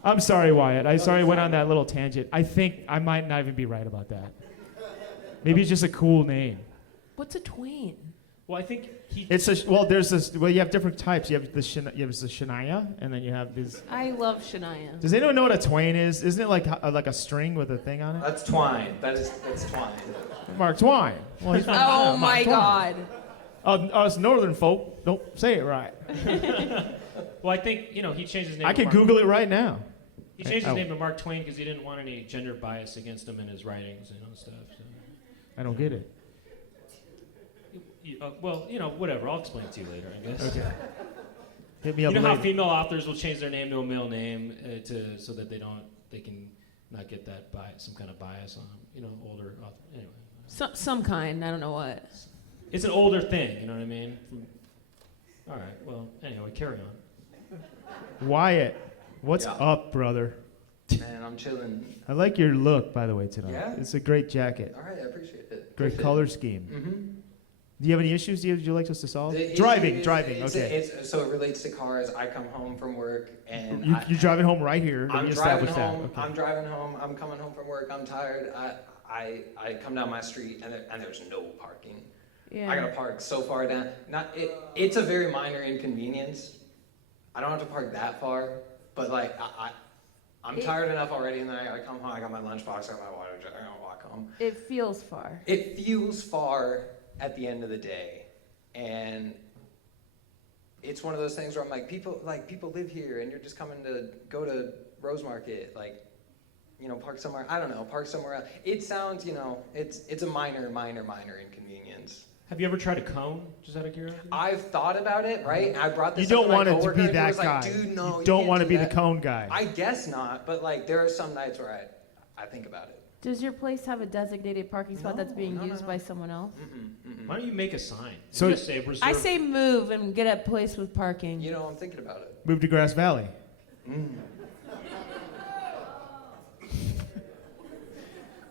I'm sorry, Wyatt. I went on that little tangent. I think I might not even be right about that. Maybe it's just a cool name. What's a twain? Well, I think he. You have different types. You have the Shania, and then you have this. I love Shania. Does anyone know what a twain is? Isn't it like a string with a thing on it? That's twine. That's twine. Mark Twain. Well, he's from Oh Mark my Twain. God. Us northern folk don't say it right. Well, I think he changed his name. I to can Mark. Google it right now. He changed Oh. his name to Mark Twain because he didn't want any gender bias against him in his writings and stuff. So. I don't get it. Whatever. I'll explain it to you later, I guess. Okay. Hit me You up know how later. female authors will change their name to a male name so that they can not get that some kind of bias on them. Older author. Anyway. Some kind. I don't know what. It's an older thing, you know what I mean? All right. Well, anyway, carry on. Wyatt, what's Yeah. up, brother? Man, I'm chilling. I like your look, by the way, tonight. Yeah? It's a great jacket. All right, I appreciate it. Great color scheme. Mm-hmm. Do you have any issues? Would you like us to solve? The Driving. issue is- Okay. So it relates to cars. I come home from work and You're driving home right here. I'm We driving established that. home. Okay. I'm driving home. I'm coming home from work. I'm tired. I come down my street and there's no parking. Yeah. I gotta park so far down. It's a very minor inconvenience. I don't have to park that far, but like I'm tired enough already, and then I come home. I got my lunchbox. I got my water jar. I gotta walk home. It feels far. It feels far at the end of the day, and it's one of those things where I'm like, people live here, and you're just coming to go to Rose Market, like, you know, park somewhere. I don't know, park somewhere else. It sounds, you know, it's a minor inconvenience. Have you ever tried a cone? Just out of curiosity. I've thought about it, right? And I brought this. You don't up to my want it to coworker, be and he that was like, guy. Dude, no, You don't can't want to do be the that. cone guy. I guess not, but like there are some nights where I think about it. Does your place have a designated parking spot that's being used by someone else? Why don't you make a sign? So- Just say reserved. I say move and get a place with parking. You know, I'm thinking about it. Move to Grass Valley.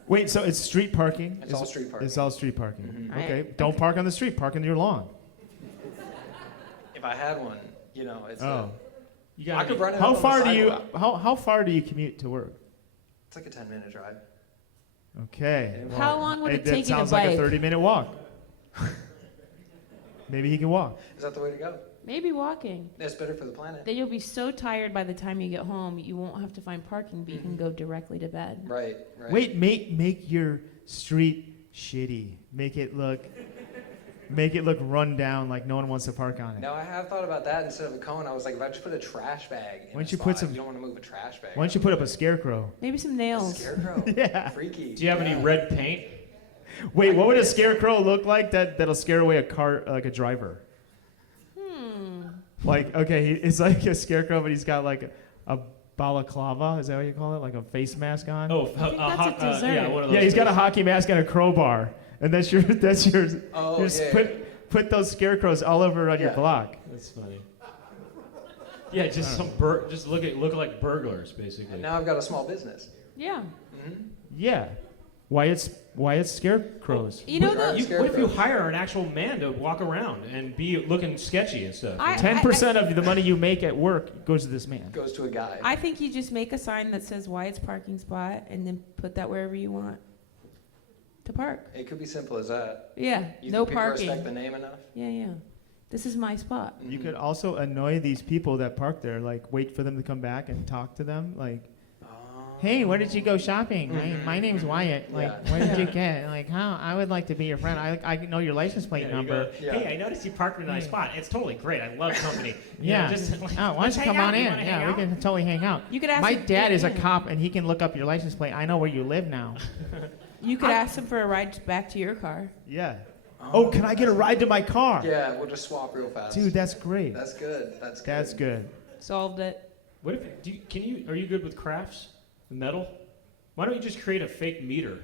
Wait, so it's street parking? It's all street parking. It's all street parking. Right. Okay. Don't park on the street. Park in your lawn. If I had one, you know, it's. Oh. You I gotta could be- run it. How up on far the do you sidewalk. how far do you commute to work? It's like a 10-minute drive. Okay. How long would it take you to sounds like a bike? 30-minute walk. Maybe he can walk. Is that the way to go? Maybe walking. That's better for the planet. Then you'll be so tired by the time you get home, you won't have to find parking, but you can go directly to bed. Right. Wait, make your street shitty. Make it look run down, like no one wants to park on it. Now I have thought about that instead of a cone. I was like, if I just put a trash bag. Why don't you put some- You don't want to move a trash bag. Why don't you put up a scarecrow? Maybe some A nails. scarecrow? Yeah. Freaky. Do you have any red paint? Wait, what would a scarecrow look like that'll scare away a car, like a driver? Like, okay, it's like a scarecrow, but he's got like a balaclava. Is that what you call it? Like a face mask on? Oh, think that's a dessert. yeah, one of those. Yeah, he's got a hockey mask and a crowbar, and that's your. Oh, you just yeah. put those scarecrows all over on your Yeah. block. That's funny. Yeah, just just look like burglars, basically. And now I've got a small business. Yeah. Yeah, why it's scarecrows? You know What the. if you hire an actual man to walk around and be looking sketchy and stuff? 10% of the money you make at work goes to this man. Goes to a guy. I think you just make a sign that says Wyatt's parking spot and then put that wherever you want to park. It could be simple as that. Yeah, You no think people parking. respect the name enough? Yeah. This is my spot. You could also annoy these people that park there, like wait for them to come back and talk to them, like, hey, where did you go shopping? My name's Wyatt. Like, Yeah. where did you get? Like, how? I would like to be your friend. I know your license plate Yeah, you number. go, Yeah. Hey, I noticed you parked in a nice spot. It's totally great. I love company. Yeah. Just, Oh, why don't let's you hang come out. on in? You wanna Yeah, hang we out? can totally hang out. You could ask My him- dad is a yeah. cop, and he can look up your license plate. I know where you live now. You could ask him for a ride back to your car. Yeah. Oh, can I get a ride to my car? Yeah, we'll just swap real fast. Dude, that's great. That's good. That's good. That's good. Solved it. What if are you good with crafts? Metal? Why don't you just create a fake meter,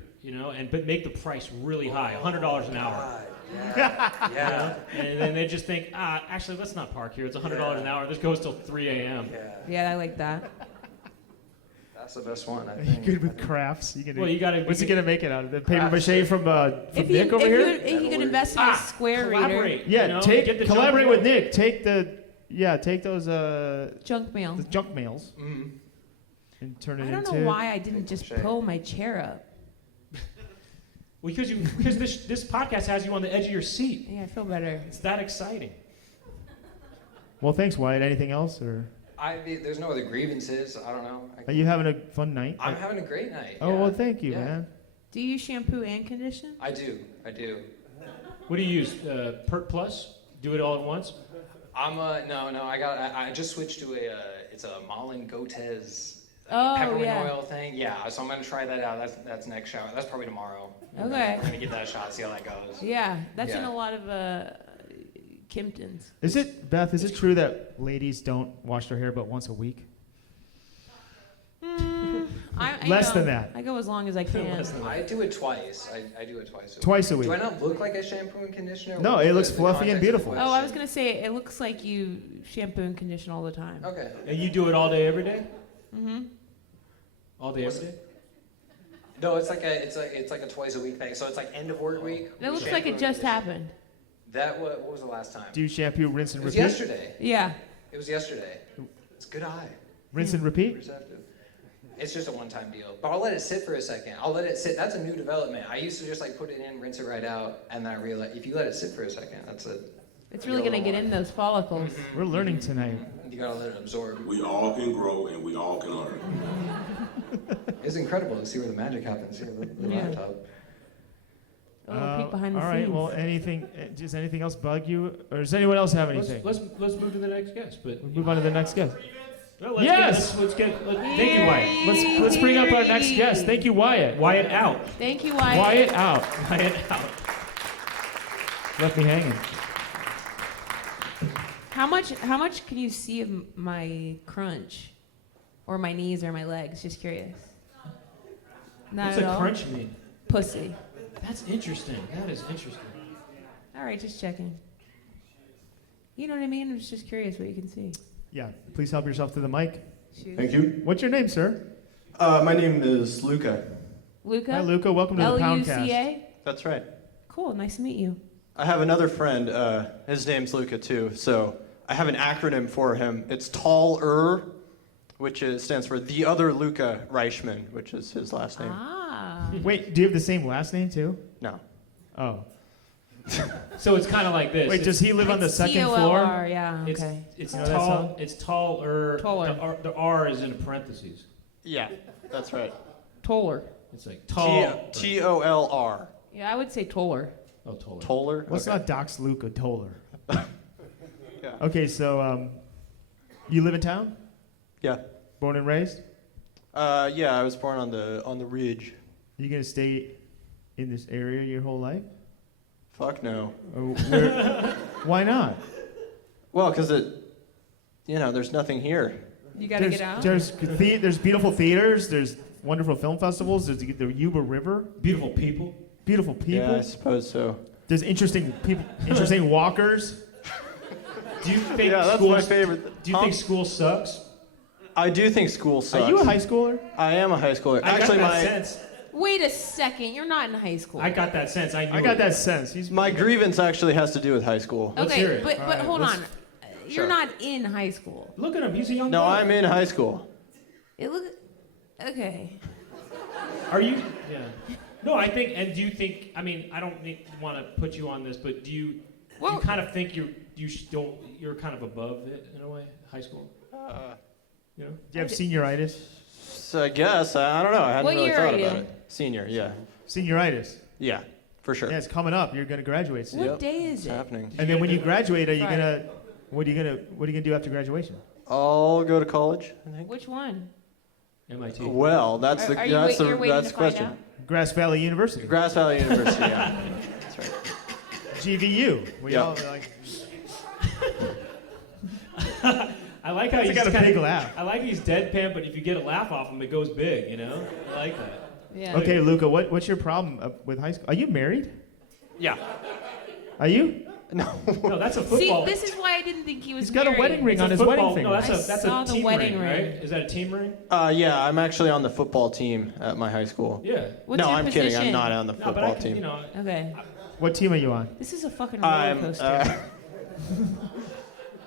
but make the price really high, $100 an hour. God, yeah. Yeah. And then they just think, actually, let's not park here. It's $100 an hour. This goes till 3 a.m. Yeah. Yeah, I like that. That's the best one, I Are you think. good with crafts? You can do. Well, you gotta- What's he gonna make it out of? The paper Crafts. mache from Nick over here? If you could invest in a square reader, Collaborate. Yeah, get the collaborate junk with Nick. Take those junk mail. the junk mails Mhm. and turn it I don't into. know why I didn't just Shame. pull my chair up. Well, because this podcast has you on the edge of your seat. Yeah, I feel better. It's that exciting. Well, thanks, Wyatt. Anything else, or There's no other grievances. I don't know. are you having a fun night? I'm having a great night. Oh yeah. well, thank you, Yeah. man. Do you shampoo and condition? I do. What do you use? Pert Plus? Do it all at once? No. I just switched to it's a Malin Gotez Oh, peppermint yeah. oil thing. Yeah, so I'm gonna try that out. That's next shower. That's probably tomorrow. Okay. I'm gonna get that shot. See how that goes. Yeah, that's in Yeah. a lot of Kimptons. Is it Beth? Is it true that ladies don't wash their hair but once a week? I Less know. than that. I go as long as I can. I do it twice. I do it twice. Twice a week. Do I not look like a shampoo and conditioner? No, What is it looks the fluffy and context of the beautiful. Oh, I was question? gonna say it looks like you shampoo and condition all the time. Okay. And you do it all day, every day? Mm-hmm. All day, every day? No, it's like a twice a week thing. So it's like end of work week. It looks like it just happened. What was the last time? Do you shampoo, rinse, and It was repeat? yesterday. Yeah. It was yesterday. It's a good eye. Rinse and repeat? Perceptive. It's just a one-time deal. But I'll let it sit for a second. I'll let it sit. That's a new development. I used to just like put it in, rinse it right out, and then I realized if you let it sit for a second, that's it. It's really going to get in those follicles. We're learning tonight. You gotta let it absorb. We all can grow and we all can learn. It's incredible to see where the magic happens here with the laptop. Oh, peek behind the all right. scenes. Well, does anything else bug you, or does anyone else have anything? Let's move to the next guest. But We'll move on to the next guest. no, Yes! Thank you, Wyatt. Let's bring up our next guest. Thank you, Wyatt. Wyatt out. Thank you, Wyatt. Wyatt out. Wyatt out. Left me hanging. How much can you see of my crunch, or my knees, or my legs? Just curious. Not What's at a all. crunch mean? Pussy. That's interesting. That is interesting. All right, just checking. You know what I mean? I'm just curious what you can see. Yeah. Please help yourself to the mic. Shoot. Thank you. What's your name, sir? My name is Luca. Luca. Hi, Luca. Welcome to the Poundcast. L-U-C-A. That's right. Cool. Nice to meet you. I have another friend. His name's Luca too. So I have an acronym for him. It's TALL-ER, which stands for the other Luca Reichman, which is his last name. Ah. Wait, do you have the same last name too? No. Oh. So it's kind of like this. Wait, does he live on the It's second T-O-L-R, floor? Yeah. It's Okay. it's You know that tall. song? It's taller. Taller. The R is in parentheses. Yeah, that's right. Toller. It's like tall. T-O-L-R. Yeah, I would say Toller. Oh, taller. Toller? Let's Okay. not dox Luca Toller. Yeah. Okay, so you live in town? Yeah. Born and raised? Yeah, I was born on the ridge. You gonna stay in this area your whole life? Fuck no. Or why not? Well, because there's nothing here. You gotta get out. There's beautiful theaters. There's wonderful film festivals. There's the Yuba River. Beautiful people. Beautiful people. Yeah, I suppose so. There's interesting people. Interesting walkers. Do you think Yeah, that's school? my favorite. Do you think school sucks? I do think school sucks. Are you a high schooler? I am a high schooler. I Actually, got that sense. Wait a second. You're not in high school. I got that sense. I got that sense. My grievance actually has to do with high school. Let's hear it. but right, hold let's- on. You're not in high school. Look at him. He's a young No, guy. I'm in high school. It look. Okay. Are you? Yeah. No, I think. And do you think? I mean, I don't want to put you on this, but do you kind of think you're kind of above it in a way, high school? You know? Do you have senioritis? So I guess I don't know. I hadn't What really year thought are you? about it. Senior, yeah, Senioritis. yeah, for sure. Yeah, it's coming up. You're gonna graduate soon. What day is It's it? happening. And then when you graduate, are you Friday. gonna? What are you gonna do after graduation? I'll go to college, I think. Which one? MIT. Well, that's Are the you that's you're the waiting that's to the find question. out? Grass Valley University. Grass Valley University, yeah. That's right. GVU. We Yeah. all like. I like how He's he's got a kinda- big laugh. I like he's deadpan, but if you get a laugh off him, it goes big. You know. I like that. Yeah. Okay, Luca. What's your problem with high school? Are you married? Yeah. Are you? No. No, that's a See, football. this is why I didn't think he was. He's got a married. wedding ring It's on a his football. wedding finger. No, that's I a saw a the team wedding ring, ring. right? Is that a team ring? Yeah, I'm actually on the football team at my high school. Yeah. What's no, your I'm kidding. position? I'm not on the No, football but I, team. you know, Okay. What team are you on? This is a fucking roller I'm. coaster.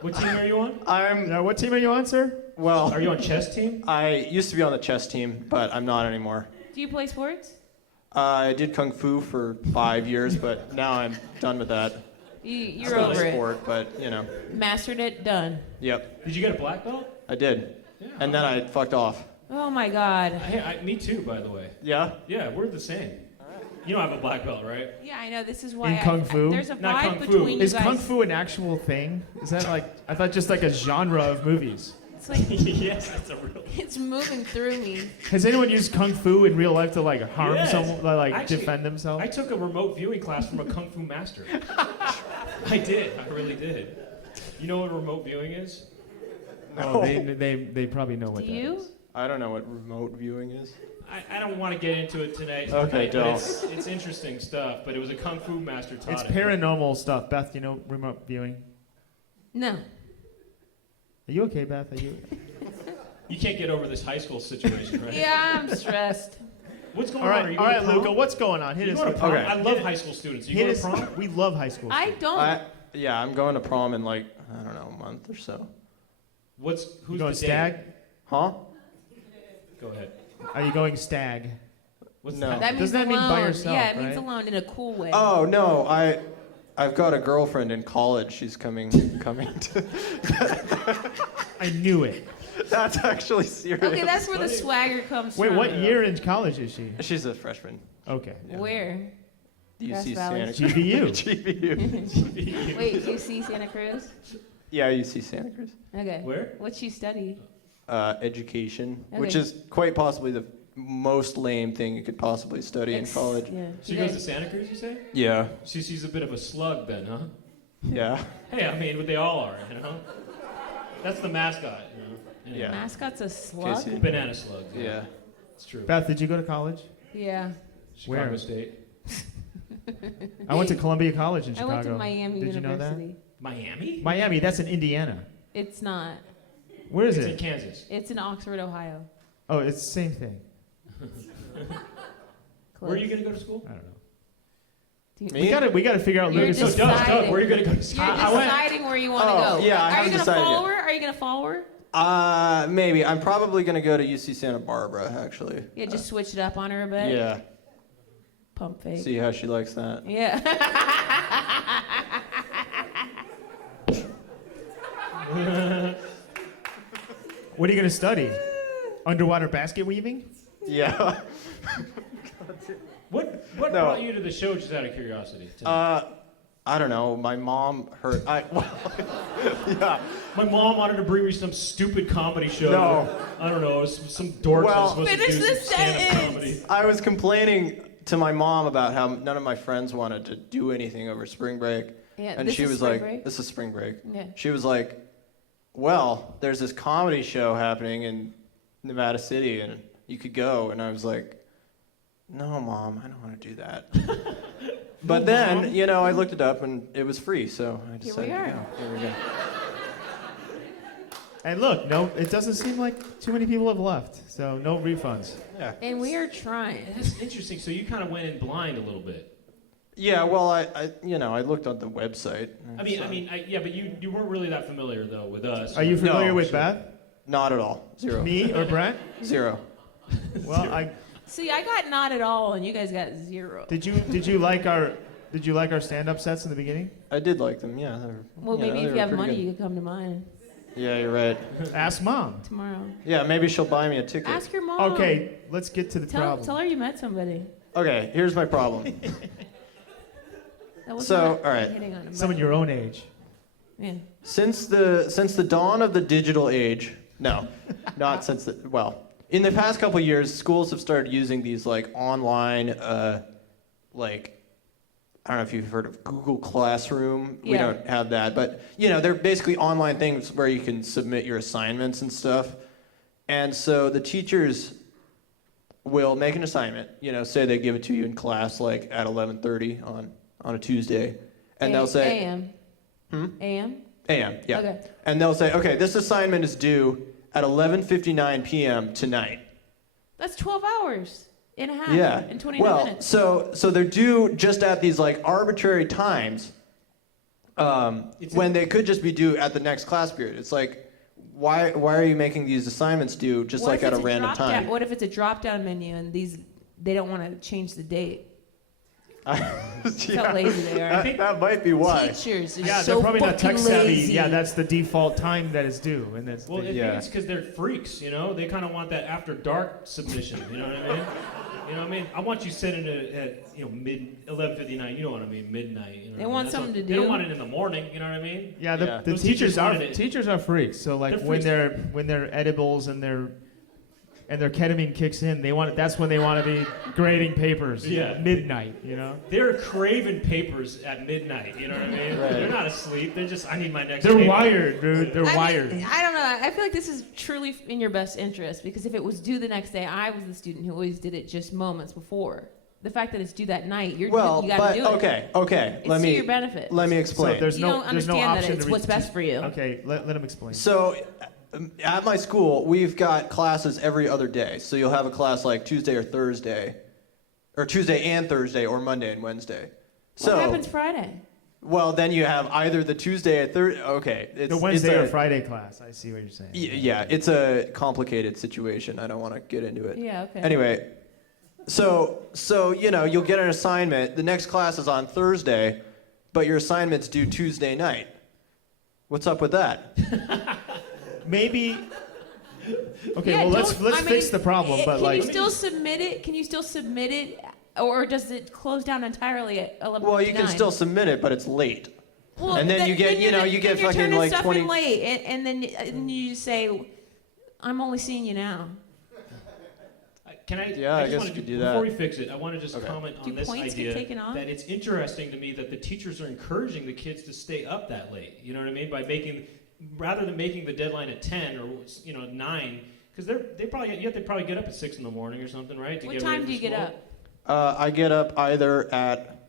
what team are you on? I'm. What team are you on, sir? Well, Are you on chess team? I used to be on the chess team, but I'm not anymore. Do you play sports? I did kung fu for 5 years, but now I'm done with that. You're It's not over a it. sport, but you know. Mastered it. Done. Yep, Did you get a black belt? I did. Yeah. And then I fucked off. Oh my God. Me too, by the way. Yeah? Yeah, we're the same. You don't have a black belt, right? Yeah, I know. This is why. In Kung Fu? There's a Not vibe Kung Fu. between you Is guys. kung fu an actual thing? Is that like I thought just like a genre of movies? It's like yes, that's a real. it's moving through me. Has anyone used kung fu in real life to like harm Yes. someone, like Actually, defend themselves? I took a remote viewing class from a kung fu master. I did. I really did. You know what remote viewing is? Oh, they probably know what Do that you? is. I don't know what remote viewing is. I don't want to get into it tonight. Okay, but don't. It's interesting stuff, but it was a kung fu master taught It's it. paranormal stuff. Beth, do you know remote viewing? No. Are you okay, Beth? Are you? You can't get over this high school situation, right? Yeah, I'm stressed. What's going All on? Are right, you all going right, to prom? Luca, what's going on? Hit You us. go to with- prom? Okay. I love high school students. You Hit go us. to prom? We love high school. I students. don't. Yeah, I'm going to prom in like, I don't know, a month or so. Who's You going the stag? date? Huh? Go ahead. Are you going stag? What's No. that? That means Doesn't that alone. mean by yourself, Yeah, it means right? alone in a cool way. Oh no, I've got a girlfriend in college. She's coming to. I knew it. That's actually serious. Okay, that's where the swagger comes Wait, from. what year in college is she? She's a freshman. Okay. Where? Grass UC Valley. Santa Cruz. GVU. GVU. Wait, UC Santa Cruz? Yeah, UC Santa Cruz. Okay. Where? What's she study? Education, which Okay. is quite possibly the most lame thing you could possibly study in college. Yeah. She goes to Santa Cruz, you say? Yeah. She's a bit of a slug then, huh? Yeah. Hey, I mean, they all are, you know? That's the mascot, you know? Anyway. Yeah. Mascot's a slug? Casey. Banana slug. Yeah. It's true. Beth, did you go to college? Yeah. Chicago Where? State. I went to Columbia College in I Chicago. went to Miami Did you know University. that? Miami? Miami, that's in Indiana. It's not. Where is It's in it? Kansas. It's in Oxford, Ohio. Oh, it's the same thing. Where are you going to go to school? I don't know. Do you- Me? We gotta figure out You're Lucas. No, Doug, deciding. where are you going to go to You're school? deciding where you want to Oh, go. yeah, I Are you haven't gonna decided follow yet. her? Are you gonna follow her? Maybe. I'm probably gonna go to UC Santa Barbara, actually. Yeah, just switch it up on her a bit. Yeah. Pump fake. See how she likes that. Yeah. What are you gonna study? Underwater basket weaving? Yeah. What No. brought you to the show, just out of curiosity? tonight? I don't know. My mom heard. Yeah. My mom wanted to bring me some stupid comedy show. No. I don't know, some dorks Well- are supposed to Finish do the some stand-up sentence. comedy. I was complaining to my mom about how none of my friends wanted to do anything over spring break. Yeah, And this she is was spring like, break? this is spring break. Yeah. She was like, well, there's this comedy show happening in Nevada City and you could go. And I was like, no, Mom, I don't want to do that. But then, Mom. you know, I looked it up and it was free, so I Here we decided to are. go. Here we go. And look, no, it doesn't seem like too many people have left, so no refunds. Yeah. And we are trying. That's interesting. So you kind of went in blind a little bit. Yeah, well, I looked on the website. I mean, yeah, but you weren't really that familiar though with us. Are you familiar No, with sure. Beth? Not at all. Zero. Me or Brent? Zero. Well, See, I got not at all, and you guys got zero. did you like our stand-up sets in the beginning? I did like them, yeah. they were- Well, you know, maybe they if were you have pretty money, good. you could come to mine Yeah, you're right. Ask Mom. tomorrow. Yeah, maybe she'll buy me a ticket. Ask your mom. Okay, let's get to the problem. Tell her you met somebody. Okay, here's my problem. That was So, not all right. hitting on him, Someone but- your own age. Yeah. Since the dawn of the digital age, no, not since the, well, in the past couple of years, schools have started using these like online, like, I don't know if you've heard of Google Classroom. We Yeah. don't have that, but you know, they're basically online things where you can submit your assignments and stuff. And so the teachers will make an assignment, you know, say they give it to you in class like at 11:30 on a Tuesday, and they'll say AM. AM? AM, yeah. Okay. And they'll say, okay, this assignment is due at 11:59 p.m. tonight. That's 12 hours and a half Yeah. and 29 Well, minutes. so they're due just at these like arbitrary times when they could just be due at the next class period. It's like, why are you making these assignments due just What like if at a it's random drop-down- time? What if it's a drop-down menu and they don't want to change the date? That's how lazy they are. That might be why. Teachers are Yeah, so they're probably not fucking tech savvy. lazy. Yeah, that's the default time that is due, and that's Well, I think Yeah. it's because they're freaks, you know? They kind of want that after dark submission, you know what I mean? You know what I mean? I want you sending it at, you know, 11:59, you know what I mean, midnight. You know They what I mean? want That's something what- to They don't do. want it in the morning, you know what I mean? yeah. Yeah. The Those teachers teachers are freaks. So like They're when freaks. when their edibles and their ketamine kicks in, that's when they want to be grading papers. Yeah. Midnight, you know. They're craving papers at midnight, you know what I mean? Right. They're not asleep, they're just, I need my next They're paper. wired, dude. They're I wired. mean, I don't know. I feel like this is truly in your best interest because if it was due the next day, I was the student who always did it just moments before. The fact that it's due that night, you Well, got but to do it. okay. It's Let to me your benefit. let me So explain. there's You no don't there's no understand that option it's to what's best for you. Okay, let him explain. So, At my school, we've got classes every other day. So you'll have a class like Tuesday or Thursday, or Tuesday and Thursday, or Monday and Wednesday. What happens Friday? Well, then you have either the Tuesday or Thursday. Okay. The Wednesday or Friday class. I see what you're saying. Yeah, it's a complicated situation. I don't want to get into it. Yeah, okay. Anyway, so you'll get an assignment. The next class is on Thursday, but your assignment's due Tuesday night. What's up with that? Maybe. Okay, Yeah, well let's fix the problem. But can like, you still submit it? Can you still submit it, or does it close down entirely at 11? Well, you can still submit it, but it's late. Well, and then you get, you get fucking like 20. Late, and then you just say, "I'm only seeing you now." Can I? Yeah, I guess just you could do do Before that. we fix it, I want to just comment on this points idea get taken off? that it's interesting to me that the teachers are encouraging the kids to stay up that late. You know what I mean? By rather than making the deadline at 10 or 9, because they probably get up at 6 in the morning or something, right? What time do you get up? I get up either at,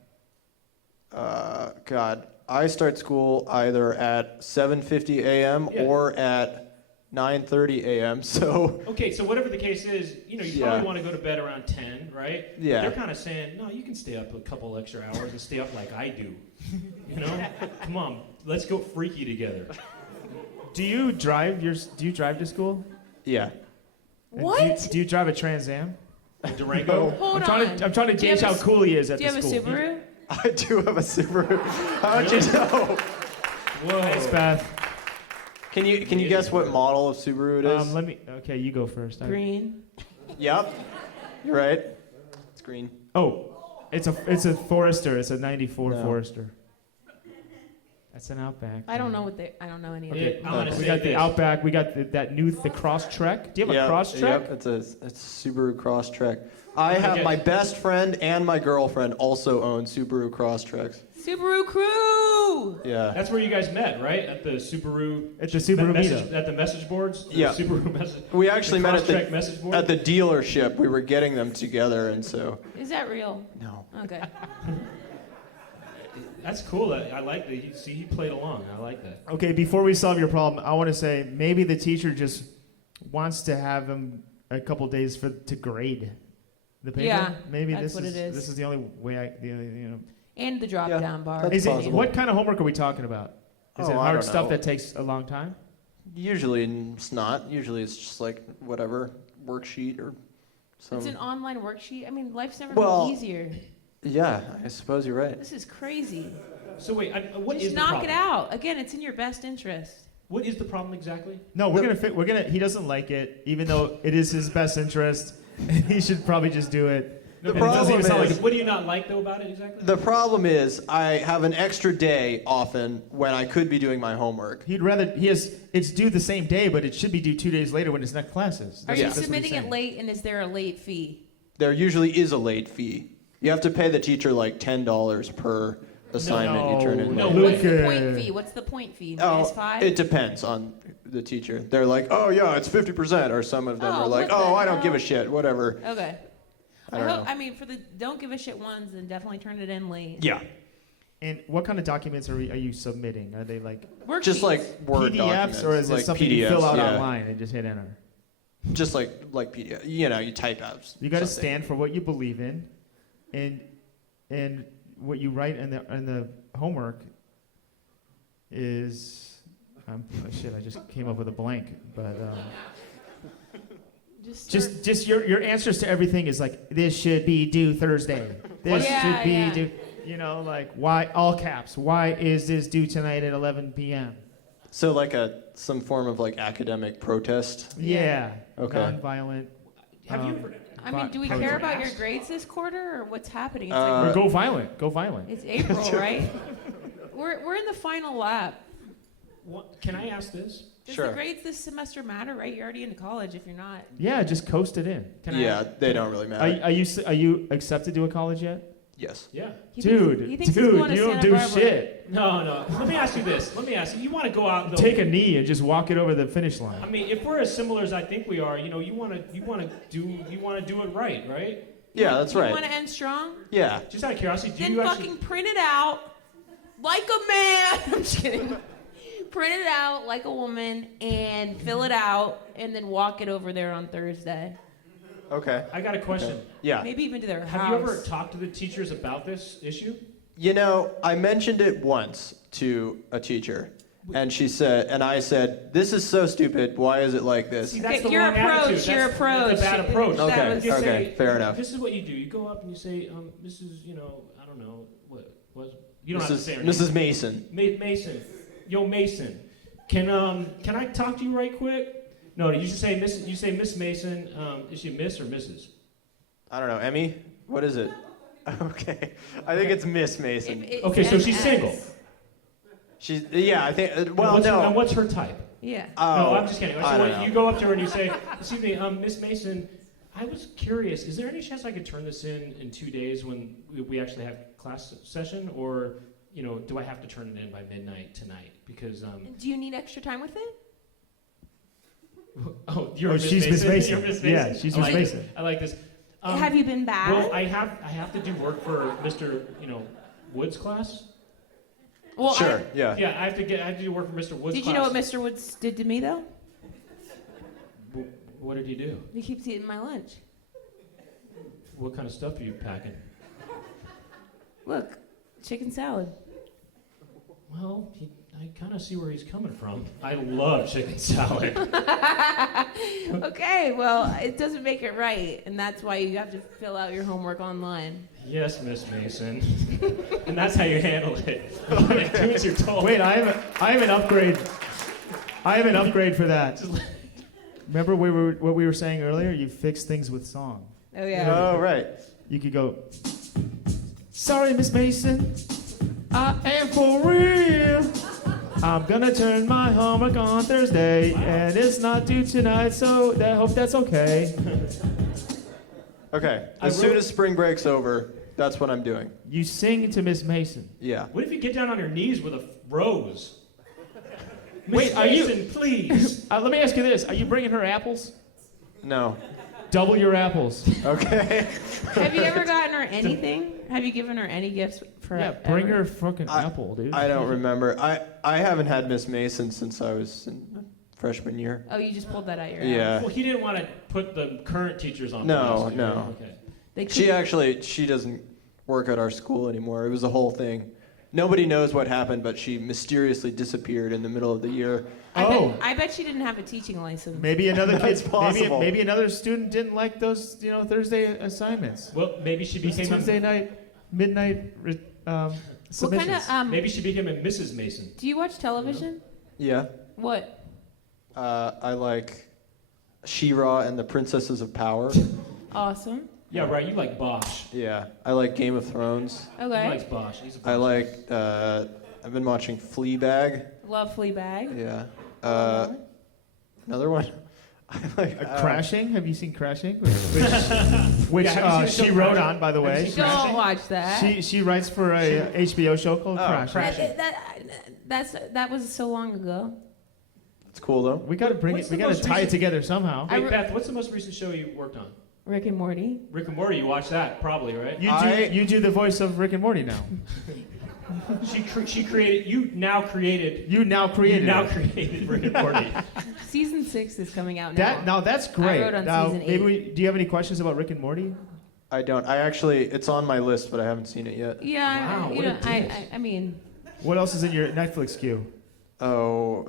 I start school either at 7:50 a.m. or at 9:30 a.m. So. Okay, so whatever the case is, you probably want to go to bed around 10, right? Yeah. They're kind of saying, no, you can stay up a couple extra hours and stay up like I do. Come on, let's go freaky together. do you drive to school? Yeah. What? Do you drive a Trans Am? A Durango? Hold I'm trying to gauge how cool he is at the school. Do you have a Subaru? I do have a Subaru. How'd you know? Whoa. Thanks, Beth. Can you guess what model of Subaru it is? Okay, you go first. Green. Yep. You're right. It's green. Oh, it's a Forester. It's a '94 No. Forester. That's an Outback. I don't know I don't know any of it. We got the Outback. We got the Crosstrek. Do you have a Crosstrek? Yep. It's a Subaru Crosstrek. I have my best friend and my girlfriend also own Subaru Crosstreks. Subaru Crew. Yeah. That's where you guys met, right? At the Subaru. At the Subaru meetup. At the message boards. Yeah. Subaru message. We actually met at the the dealership. We were getting them together, and so. Is that real? No. Okay. That's cool. I like that. He played along. I like that. Okay, before we solve your problem, I want to say maybe the teacher just wants to have him a couple days to grade the paper. Yeah, maybe that's what it is. This is the only way And the drop-down bar. That's possible. What kind of homework are we talking about? Is it I hard don't stuff know. that takes a long time? Usually it's not. Usually it's just like whatever worksheet or some. It's an online worksheet. I mean, life's never Well, been easier. Yeah, I suppose you're right. This is crazy. So wait, what is Just the knock problem? it out. Again, it's in your best interest. What is the problem exactly? No, we're gonna. He doesn't like it, even though it is his best interest, and he should probably just do it. The And it doesn't problem even sound is- like What do you not like though about it exactly? The problem is I have an extra day often when I could be doing my homework. it's due the same day, but it should be due 2 days later when his next class is. Are you That's what he's submitting it saying. late, and is there a late fee? There usually is a late fee. You have to pay the teacher like $10 per assignment you turn in. No, late. What's the point fee? What's the point fee? -5? It depends on the teacher. They're like, oh yeah, it's 50%, or some of them Oh, are like, what the oh, I don't give a hell? shit, whatever. Okay. I don't know. I mean, for the don't give a shit ones, then definitely turn it in late. Yeah. And what kind of documents are you submitting? Are they like Just Worksheets. like Word PDFs, documents, or is it like something PDFs, you fill out yeah. online and just hit enter? Just like PDF. You type out. You got to something. stand for what you believe in, and what you write in the homework is. I just came up with a blank, but. Just your answers to everything is like, this should be due Thursday. This should be due, like, why, all caps, why is this due tonight at 11 p.m.? So like some form of like academic protest. Yeah. Okay. Nonviolent. Have you ever? I mean, do we protest. care about your grades this quarter, or what's happening? It's Or go violent. Go violent. it's April, right? We're in the final lap. Can I ask this? Does Sure. the grades this semester matter, right? You're already into college if you're not. Yeah, just coast it in. They don't really matter. Are you accepted to a college yet? Yes. Yeah. He thinks he's going to you don't Santa do Barbara. shit. No. Let me ask you this. You want to go out though? Take a knee and just walk it over the finish line. I mean, if we're as similar as I think we are, you want to do it right? Yeah, that's right. You want to end strong? Yeah. Just out of curiosity, do Then you fucking print it out like a man. I'm just kidding. print it out like a woman and fill it out and then walk it over there on Thursday. Okay. I got a question. Yeah. Maybe even to their house. Have you ever talked to the teachers about this issue? You know, I mentioned it once to a teacher, and I said, "This is so stupid. Why is it like this?" See, that's the your wrong approach. attitude. Your That's approach. a bad approach. Okay. Was, Okay. Fair enough. This is what you do. You go up and you say, Mrs. I don't know what was. You don't have to say her Mrs. name. Mason. Mason. Yo, Mason. Can I talk to you right quick? No, you should say Miss. You say Miss Mason. Is she Miss or Mrs.? I don't know. Emmy? What is it? Okay. I think it's Miss Mason. Okay, so she's single. She's, yeah, I think, well, and no. what's her type? Yeah. No, I'm just kidding. I don't know. You go up to her and you say, excuse me, Miss Mason, I was curious, is there any chance I could turn this in 2 days when we actually have class session? Or, do I have to turn it in by midnight tonight? Because, do you need extra time with it? You're Miss she's Miss Mason? Mason. You're Miss Mason? Yeah, she's Miss Mason. I like this. Have you been bad? Well, I have to do work for Mr. Woods' class. Well, Sure, yeah. Yeah, I have to do work for Mr. Woods' Did class. you know what Mr. Woods did to me, though? What did he do? He keeps eating my lunch. What kind of stuff are you packing? Look, chicken salad. Well, I kind of see where he's coming from. I love chicken salad. Okay, well, it doesn't make it right, and that's why you have to fill out your homework online. Yes, Miss Mason. And that's how you handle it. Do as you're told. Wait, I have an upgrade. I have an upgrade for that. Remember what we were saying earlier? You fix things with song. Oh, yeah. Oh, right. You could go, sorry, Miss Mason, I am for real. I'm gonna turn my homework on Thursday, and it's not due tonight, so I hope that's okay. Okay. As soon as spring break's over, that's what I'm doing. You sing to Miss Mason. Yeah. What if you get down on your knees with a rose? Wait, Miss are you- Mason, please. Let me ask you this: are you bringing her apples? No. Double your apples. Okay. Have you ever gotten her anything? Have you given her any gifts for Yeah, bring her a fucking apple, dude. I don't remember. I haven't had Miss Mason since I was in freshman year. Oh, you just pulled that out your ass. Yeah. Well, he didn't want to put the current teachers on No, blast. no. Okay. She doesn't work at our school anymore. It was a whole thing. Nobody knows what happened, but she mysteriously disappeared in the middle of the year. I bet she didn't have a teaching license. Maybe another That's kid, possible. maybe another student didn't like those, Thursday assignments. Well, maybe she Those became Tuesday night, midnight submissions. Maybe she became a Mrs. Mason. Do you watch television? Yeah. What? I like She-Ra and the Princesses of Power. Awesome. Yeah, right. You like Bosch. Yeah. I like Game of Thrones. Okay. He likes Bosch. He's a Bosch. I like, I've been watching Fleabag. Love Fleabag. Yeah. Another one. I like Crashing? Have you seen Crashing? Which Yeah, have you seen the she show wrote Crashing? on, by the way. Don't watch that. She writes for a HBO show called Crashing. That was so long ago. It's cool though. We gotta bring What's it. We the gotta most tie it recent- together somehow. Hey, Beth, what's the most recent show you worked on? Rick and Morty. Rick and Morty. You watched that, probably, right? You do the voice of Rick and Morty now. She created. You now created Rick and Morty. Season 6 is coming out now. That's great. I wrote on now, season 8. do you have any questions about Rick and Morty? I don't. It's on my list, but I haven't seen it yet. Yeah, Wow, what a dick. I mean, What else is in your Netflix queue Oh,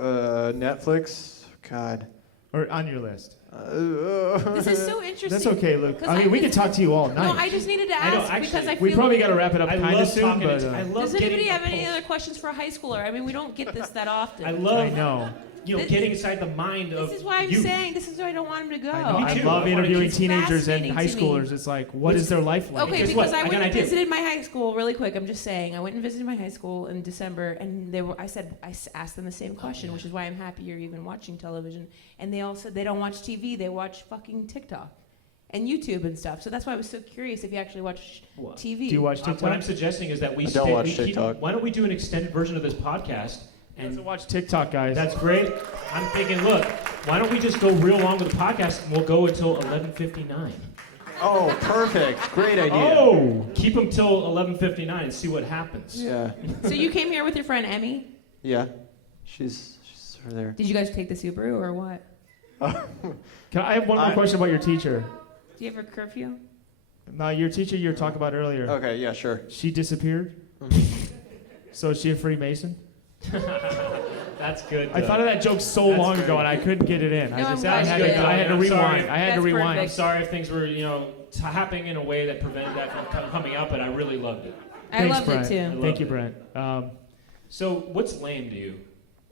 Netflix. God. or on your list? this is so interesting. That's okay, Luke. 'Cause I mean, we can talk to you all night. No, I just needed to I know, ask actually, because I feel we probably got to like- wrap it up I kind of love soon, talking. but I love Does anybody getting have any pulse. other questions for a high schooler? I mean, we don't get this that often. I love. I know. Getting inside the mind of. This is why I'm you. saying this is why I don't want him to go. I know. Me I too. love I wanna interviewing keep- teenagers and fascinating high to me. schoolers. It's like, what is their life like? Okay, Guess because what? I I went got an and idea. visited my high school really quick. I'm just saying, I went and visited my high school in December, and I asked them the same question, which is why I'm happy you're even watching television. And they all said they don't watch TV, they watch fucking TikTok and YouTube and stuff. So that's why I was so curious if you actually watch What? TV. Do you watch What TikTok? I'm suggesting is that we I don't watch we keep- TikTok. Why don't we do an extended version of this podcast? He doesn't And watch TikTok, guys. that's great. I'm thinking, look, why don't we just go real long with the podcast and we'll go until 11:59. Oh, perfect. Great idea. Oh! Keep them till 11:59 and see what happens. Yeah. So you came here with your friend Emmy? Yeah. She's over there. Did you guys take the Subaru or what? I have one more question about your teacher. Do you have a curfew? No, your teacher you were talking about earlier. Okay, yeah, sure. She disappeared? So is she a Freemason? That's good. I thought of that joke so long ago and I couldn't get it in. No, I had to I'm rewind. sorry. I had to That's rewind. I'm sorry if things were, happening in a way that prevented that from coming out, but I really loved it. I Thanks, loved Brent. it too. Thank you, Brent. So what's lame to you?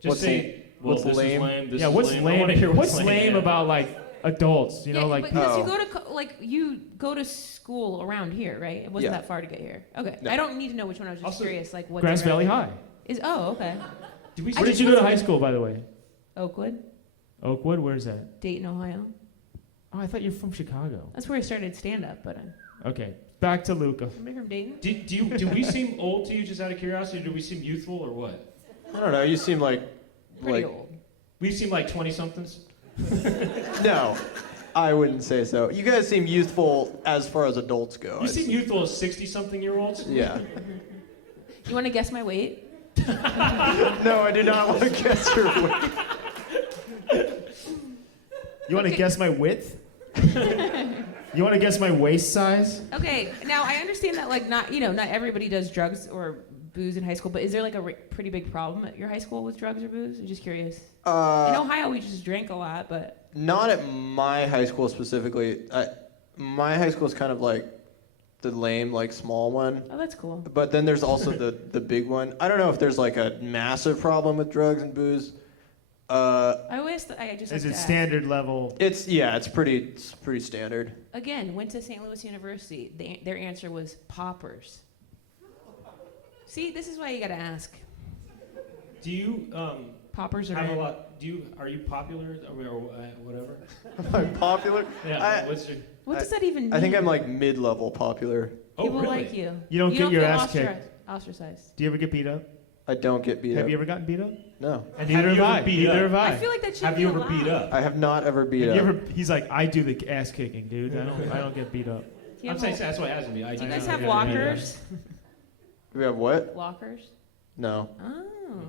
Just What's say, well, what's this lame? is lame, this Yeah, is what's lame. I wanna lame? hear What's lame yeah. about like adults? You know, like because Oh. you go to school around here, right? It wasn't Yeah. that far to get here. Okay, No. I don't need to know which one. I was just Also, curious, like what. Grass Valley High. Okay. Where did you go to high school, by the way? Oakwood, Oakwood. Where's that? Dayton, Ohio. Oh, I thought you were from Chicago. That's where I started stand up, but Okay, back to Luca. somebody from Dayton. Do we seem old to you just out of curiosity, or do we seem youthful, or what? I don't know. You seem like Pretty old. We seem like 20-somethings? No, I wouldn't say so. You guys seem youthful as far as adults go. You seem youthful as 60-something-year-olds? Yeah. You want to guess my weight? No, I do not want to guess your weight. You want to guess my width? You want to guess my waist size? Okay, now I understand that like not everybody does drugs or booze in high school, but is there like a pretty big problem at your high school with drugs or booze? I'm just curious. In Ohio, we just drank a lot, but Not at my high school specifically. My high school is kind of like the lame, like small one. oh, that's cool. But then there's also the big one. I don't know if there's like a massive problem with drugs and booze. I just Is like it to ask. standard level? It's pretty standard. Again, went to St. Louis University. Their answer was poppers. See, this is why you gotta ask. Do you Poppers are have a in. lot? Are you popular or whatever? Am I popular? Yeah. What does that even mean? I think I'm like mid-level popular. Oh, People really? like you. You don't get your feel ass kicked. Ostracized. Do you ever get beat up? I don't get beat Have up. you ever gotten beat up? No. And neither have I. Neither have I I. feel like that should Have be you ever allowed. beat up? I have not ever beat Have up. you ever, he's like, I do the ass kicking, dude. I don't get beat up. Do you I'm have saying that's what it has to be. Do you I guys know. have Yeah, lockers? We have what? Lockers? No. Oh.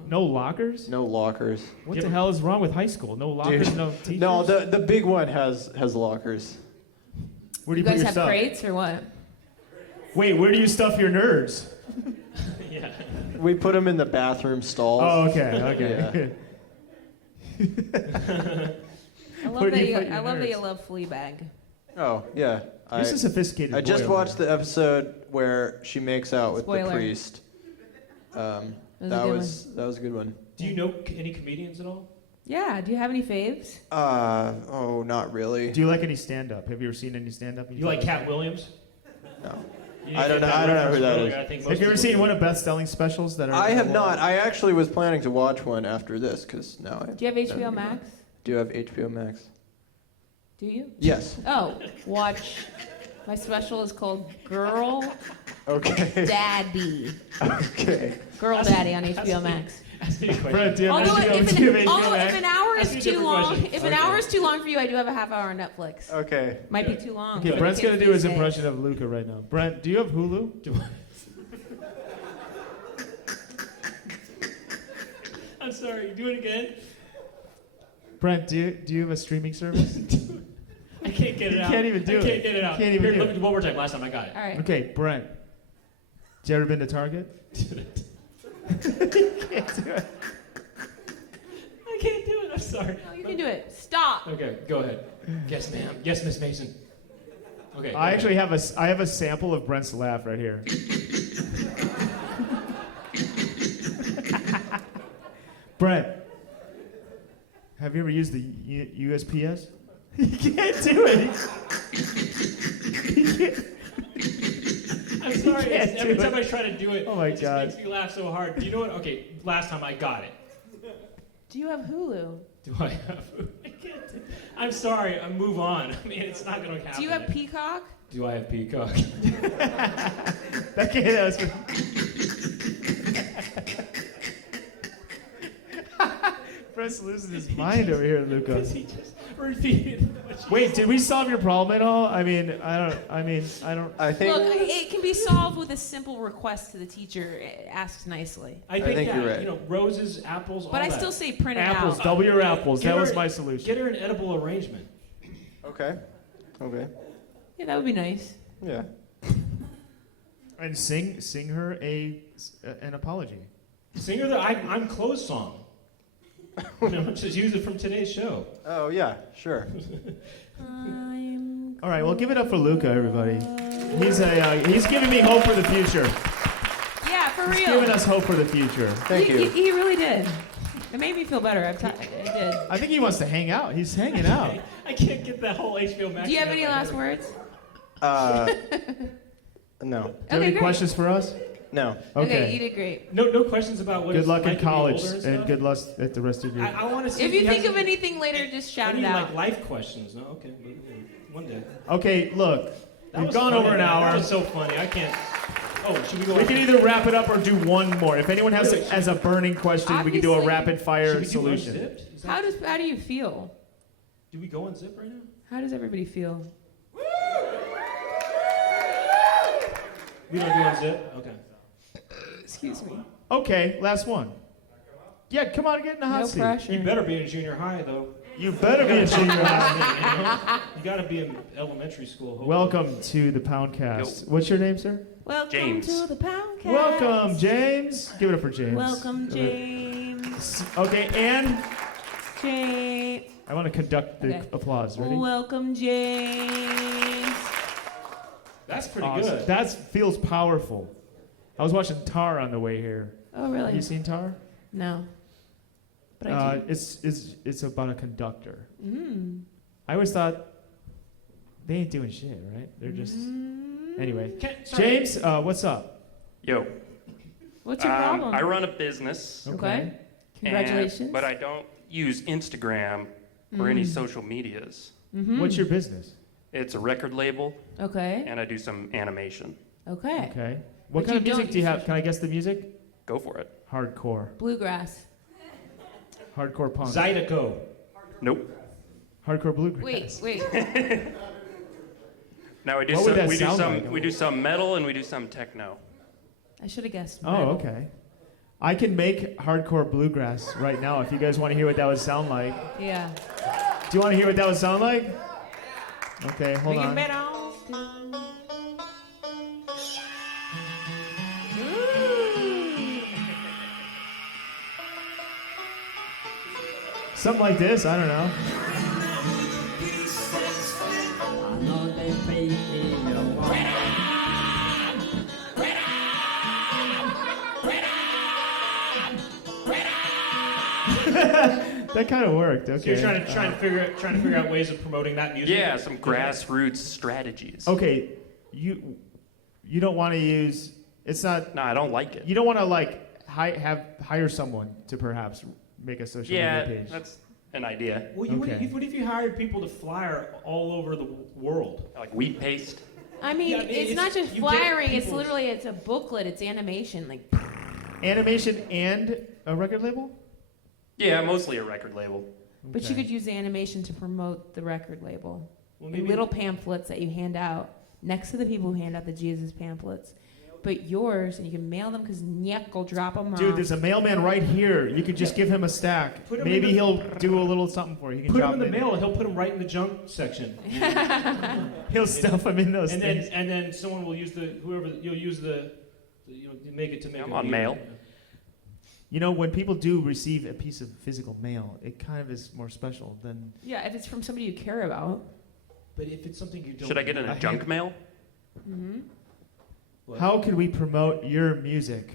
No lockers? No lockers. What the hell is wrong with high school? No lockers, Dude. no teachers? No, the big one has lockers. Where do You you put guys your have stuff? crates or what? Wait, where do you stuff your nerds? Yeah. We put them in the bathroom stalls. Oh, okay. I love Where do that you you. put your I love that you nerds? love Fleabag. Oh, yeah. He's a sophisticated I boy just over watched there. the episode where she makes out with Spoiler. the priest. That That was was a good one. Do you know any comedians at all? Yeah. Do you have any faves? Not really. Do you like any stand-up? Have you ever seen any stand-up? You like Cat Williams? No. You I don't didn't know. get I don't know who reference that earlier. is. I think most Have you ever people seen do. one of Beth Stelling specials that are? I have not. I actually was planning to watch one after this because now I Do you have HBO Max? do have HBO Max. Do you? Yes. Oh, watch. My special is called Girl Okay. Daddy. Okay. Girl Daddy on HBO Max. Ask me a question. Brett, do you have Although, HBO? if Do you have an, HBO although Max? if an hour Ask me is a too different long, question. if an hour is too long for you, I do have a half hour on Netflix. Okay. Might be too long. Okay, for the Brent's gonna kids do his these days. impression of Luca right now. Brent, do you have Hulu? I'm sorry. Do it again. Brent, do you have a streaming service? I can't get it out. can't even do I it. can't get it out. Can't even Here, do let it. me do one more time. Last time I got it. All right. Okay, Brent. You ever been to Target? I can't do it. I'm sorry. No, you can do it. Stop. Okay, go ahead. Yes, ma'am. Yes, Miss Mason. Okay. I actually have a sample of Brent's laugh right here. Brent, have you ever used the USPS? You can't do it. He can't. I'm sorry. can't Every do time it. I try to do it, Oh my it just God. makes me laugh so hard. Do you know what? Okay, last time I got it. Do you have Hulu? Do I have? I can't. I'm sorry. I move on. I mean, it's not going to happen. Do you have Peacock? Do I have Peacock? That was Brent's losing his mind over here, Luca. He just Repeat. Wait, did we solve your problem at all? I think. Look, it can be solved with a simple request to the teacher. Asked nicely. I think you're right. You know, roses, apples, all But I that. still say print it apples, out. double your apples. Get That her- was my solution. Get her an edible arrangement. Okay. Yeah, that would be nice. Yeah. And sing her an apology. Sing her the I'm Close song. You know, just use it from today's show. Oh yeah, sure. All right, well, give it up for Luca, everybody. He's giving me hope for the future. Yeah, for He's real. giving us hope for the future. Thank you. He really did. It made me feel better. It did. I think he wants to hang out. He's hanging out. I can't get that whole HBO Max. Do you have thing any out last there. words? No. Do you have any great. questions for us? No. Okay, you did great. No questions about what Good it's luck like in to be college older and stuff? good luck at the rest of your. I want to see If you think has of anything later, just shout any it out. like life questions. No, okay, one day. Okay, look, That we've was gone funny, over an man. hour. That was so funny. I can't. Oh, should we go? We can either wrap it up or do one more. If anyone has Really? a burning question, we can do a Obviously- rapid Should fire we do solution. unzipped? Is that- How do you feel? Do we go unzip right now? How does everybody feel? We don't do unzip. Okay. Excuse me. Okay, last one. Yeah, come on, get in the hot No seat. pressure. You better be in junior high though. You better be in junior high. You gotta be in elementary school. Hopefully. Welcome to the Poundcast. What's your name, sir? Welcome James. to the Poundcast. Welcome, James. Give it up for James. Welcome, James. Okay, and James. I want to conduct the Okay. applause. Ready? Welcome, James. That's pretty Awesome. good. That feels powerful. I was watching Tar on the way here. Oh, really? Have you seen Tar? No. But I do. It's about a conductor. Mm. I always thought they ain't doing shit, right? They're just anyway. Sorry. James, what's up? Yo. What's your problem? I run a business. Okay. Congratulations. But I don't use Instagram or any social medias. Mm-hmm. What's your business? It's a record label, Okay. and I do some animation. Okay. Okay. What But kind of you music don't do you use have? social- Can I guess the music? Go for it. Hardcore. Bluegrass. Hardcore punk. Zydeco. Nope. Hardcore bluegrass. Wait. Now we do What would that we do sound some like? we do some metal and we do some techno. I should have guessed. Oh, metal. okay. I can make hardcore bluegrass right now if you guys want to hear what that would sound like. Yeah. Do you want to hear what that would sound like? Okay, hold Bring it on. back on. Something like this, I don't know. That kind of worked. Okay. So you're trying to figure out ways of promoting that music. Yeah, some grassroots strategies. Okay, you don't want to use. It's not. No, I don't like it. You don't want to like hire someone to perhaps make a social Yeah, media page. that's an idea. Well, Okay. what if you hired people to flyer all over the world? Like wheat paste. I mean, Yeah, I mean, it's not just you get flyering. It's people's- literally it's a booklet. It's animation. Like Animation and a record label. Yeah, mostly a record label. But you could use the animation to promote the record label. Well, Like maybe- little pamphlets that you hand out next to the people who hand out the Jesus pamphlets. But yours, and you can mail them because Nyek will drop them Dude, off. there's a mailman right here. You could just give him a stack. Put him Maybe in the- he'll do a little something for you. He can Put drop them in the it mail, and he'll put them right in the junk section. He'll stuff them in those and things. then someone will use you'll use the make it to make. I'm a on deal. mail. You know, when people do receive a piece of physical mail, it kind of is more special than. Yeah, if it's from somebody you care about. But if it's something you don't, Should I get in a junk mail? Mm-hmm. What? How can we promote your music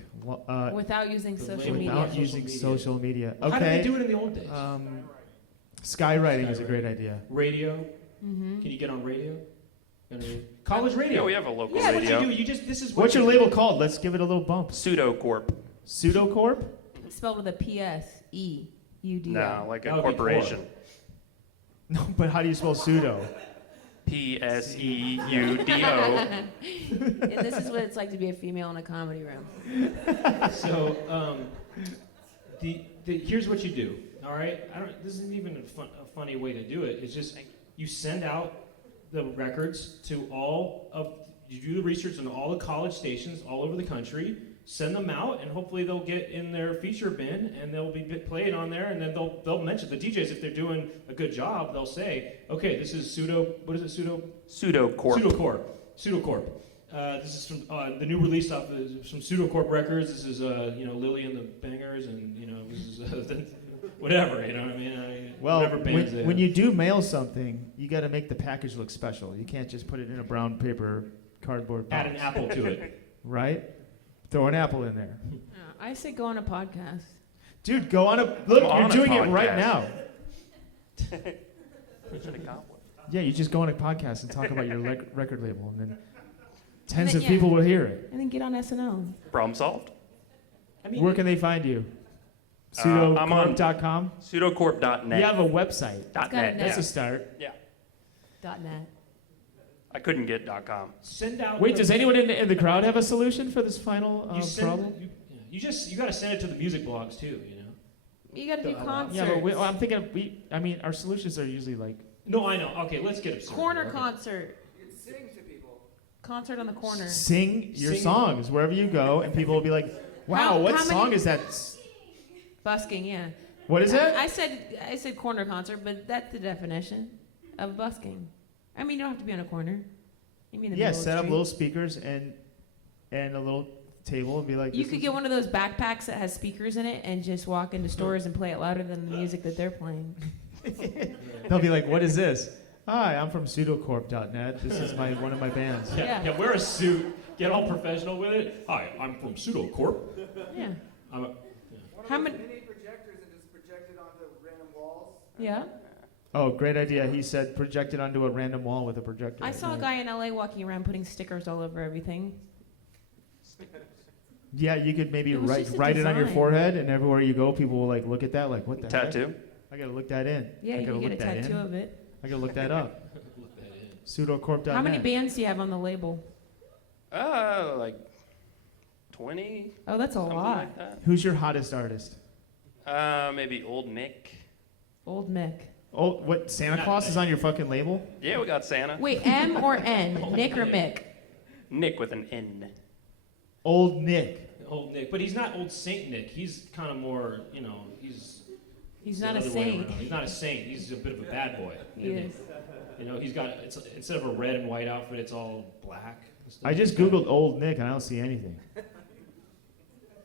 Without using the social label. media. without using social media? Okay. How did they do it in the old days? Skywriting is a great idea. Radio. Mm-hmm. Can you get on radio? College radio. Yeah, we have a local Yeah, radio. what you do, you just this is what What's your you label called? Let's give it a little bump. Pseudocorp. Pseudocorp? It's spelled with a P-S-E-U-D-O. No, like a That would be corporation. No, but how do you spell pseudo? Pseudo. And this is what it's like to be a female in a comedy room. So, here's what you do. All right, this isn't even a funny way to do it. It's just you send out the records to you do the research on all the college stations all over the country, send them out, and hopefully they'll get in their feature bin and they'll be played on there, and then they'll mention the DJs if they're doing a good job. They'll say, okay, this is Pseudocorp. This is from the new release off from Pseudocorp Records. This is Lily and the Bangers, and this is whatever. You know what I mean? Whatever bands they when have. you do mail something, you got to make the package look special. You can't just put it in a brown paper cardboard box. Add an apple to it. Right? Throw an apple in there. I say go on a podcast. Dude, go on a look. You're doing it right now. Yeah, you just go on a podcast and talk about your record label, and then tens of people will hear it. And then get on SNL. Problem solved. Where can they find you? I'm on Pseudocorp.com? Pseudocorp.net. You have a website. .net. That's a start. Yeah. .net. I couldn't get .com. Send out. Wait, does anyone in the crowd have a solution for this final problem? You got to send it to the music blogs too. You got to do concerts. Yeah, but I'm thinking our solutions are usually like. No, I know. Okay, let's get absurd. Corner concert. Sing to people. Concert on the corner. Sing your songs wherever you go, and people will be like, "Wow, what song is that?" Busking, yeah. What is it? I said corner concert, but that's the definition of busking. I mean, you don't have to be on a corner. You mean the middle of the set up street. little speakers and a little table and be like. You could get one of those backpacks that has speakers in it and just walk into stores and play it louder than the music that they're playing. They'll be like, "What is this?" "Hi, I'm from Pseudocorp.net. This is one of my bands." Yeah, wear a suit. Get all professional with it. Hi, I'm from Pseudocorp. Yeah. How many projectors and just project it onto random walls? Yeah. Oh, great idea. He said project it onto a random wall with a projector. I saw a guy in LA walking around putting stickers all over everything. Yeah, you could maybe It was write just a it on your design. forehead, and everywhere you go, people will like look at that, like, what the heck? Tattoo? I gotta look that in. Yeah, I you gotta can get a look that tattoo in. of it. I gotta look that up. Pseudocorp.net. How many bands do you have on the label? Like 20. Oh, that's a something lot. Like that. Who's your hottest artist? Maybe Old Nick. Old Mick. Oh, what? Santa Claus is on your fucking label? Yeah, we got Santa. Wait, M or N? Nick or Mick? Nick with an N. Old Nick. Old Nick, but he's not Old Saint Nick. He's kind of more, He's the not a other way saint. around. He's not a saint. He's a bit of a bad boy. He is. He's got instead of a red and white outfit, it's all black. and stuff. I just Googled Old Nick, and I don't see anything.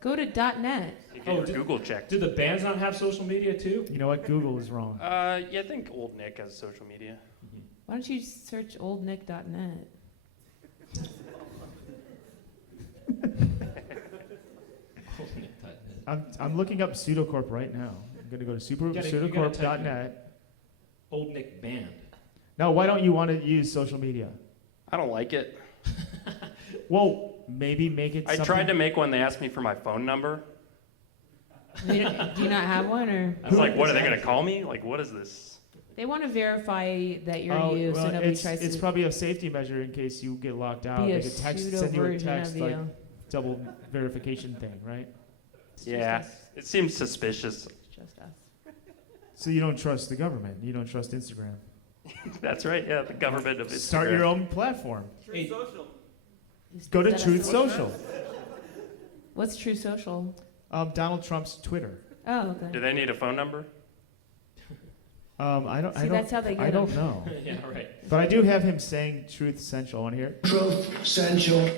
Go to .net. Google checked. Do the bands not have social media too? You know what? Google is wrong. Yeah, I think Old Nick has social media. Why don't you search oldnick.net? I'm looking up Pseudocorp right now. I'm going to go to pseudocorp.net. Old Nick Band. Now, why don't you want to use social media? I don't like it. Well, maybe make it I something. tried to make one. They asked me for my phone number. Do you not have one, or? I was like, what are they going to call me? Like, what is this? They want to verify that you're you, so nobody tries to. It's probably a safety measure in case you get locked out. Be a They could send you a pseudo-version text of like you. double verification thing, right? Yeah, it seems suspicious. Just us. So you don't trust the government. You don't trust Instagram. That's right. Yeah, the government of Instagram. Start your own platform. Truth Social. Go to Is that Truth a- Social. What's True Social? Donald Trump's Twitter. Oh, okay. Do they need a phone number? I don't. See, that's how they get I don't them. know. Yeah, right. But I do have him saying Truth Central on here. Truth Central.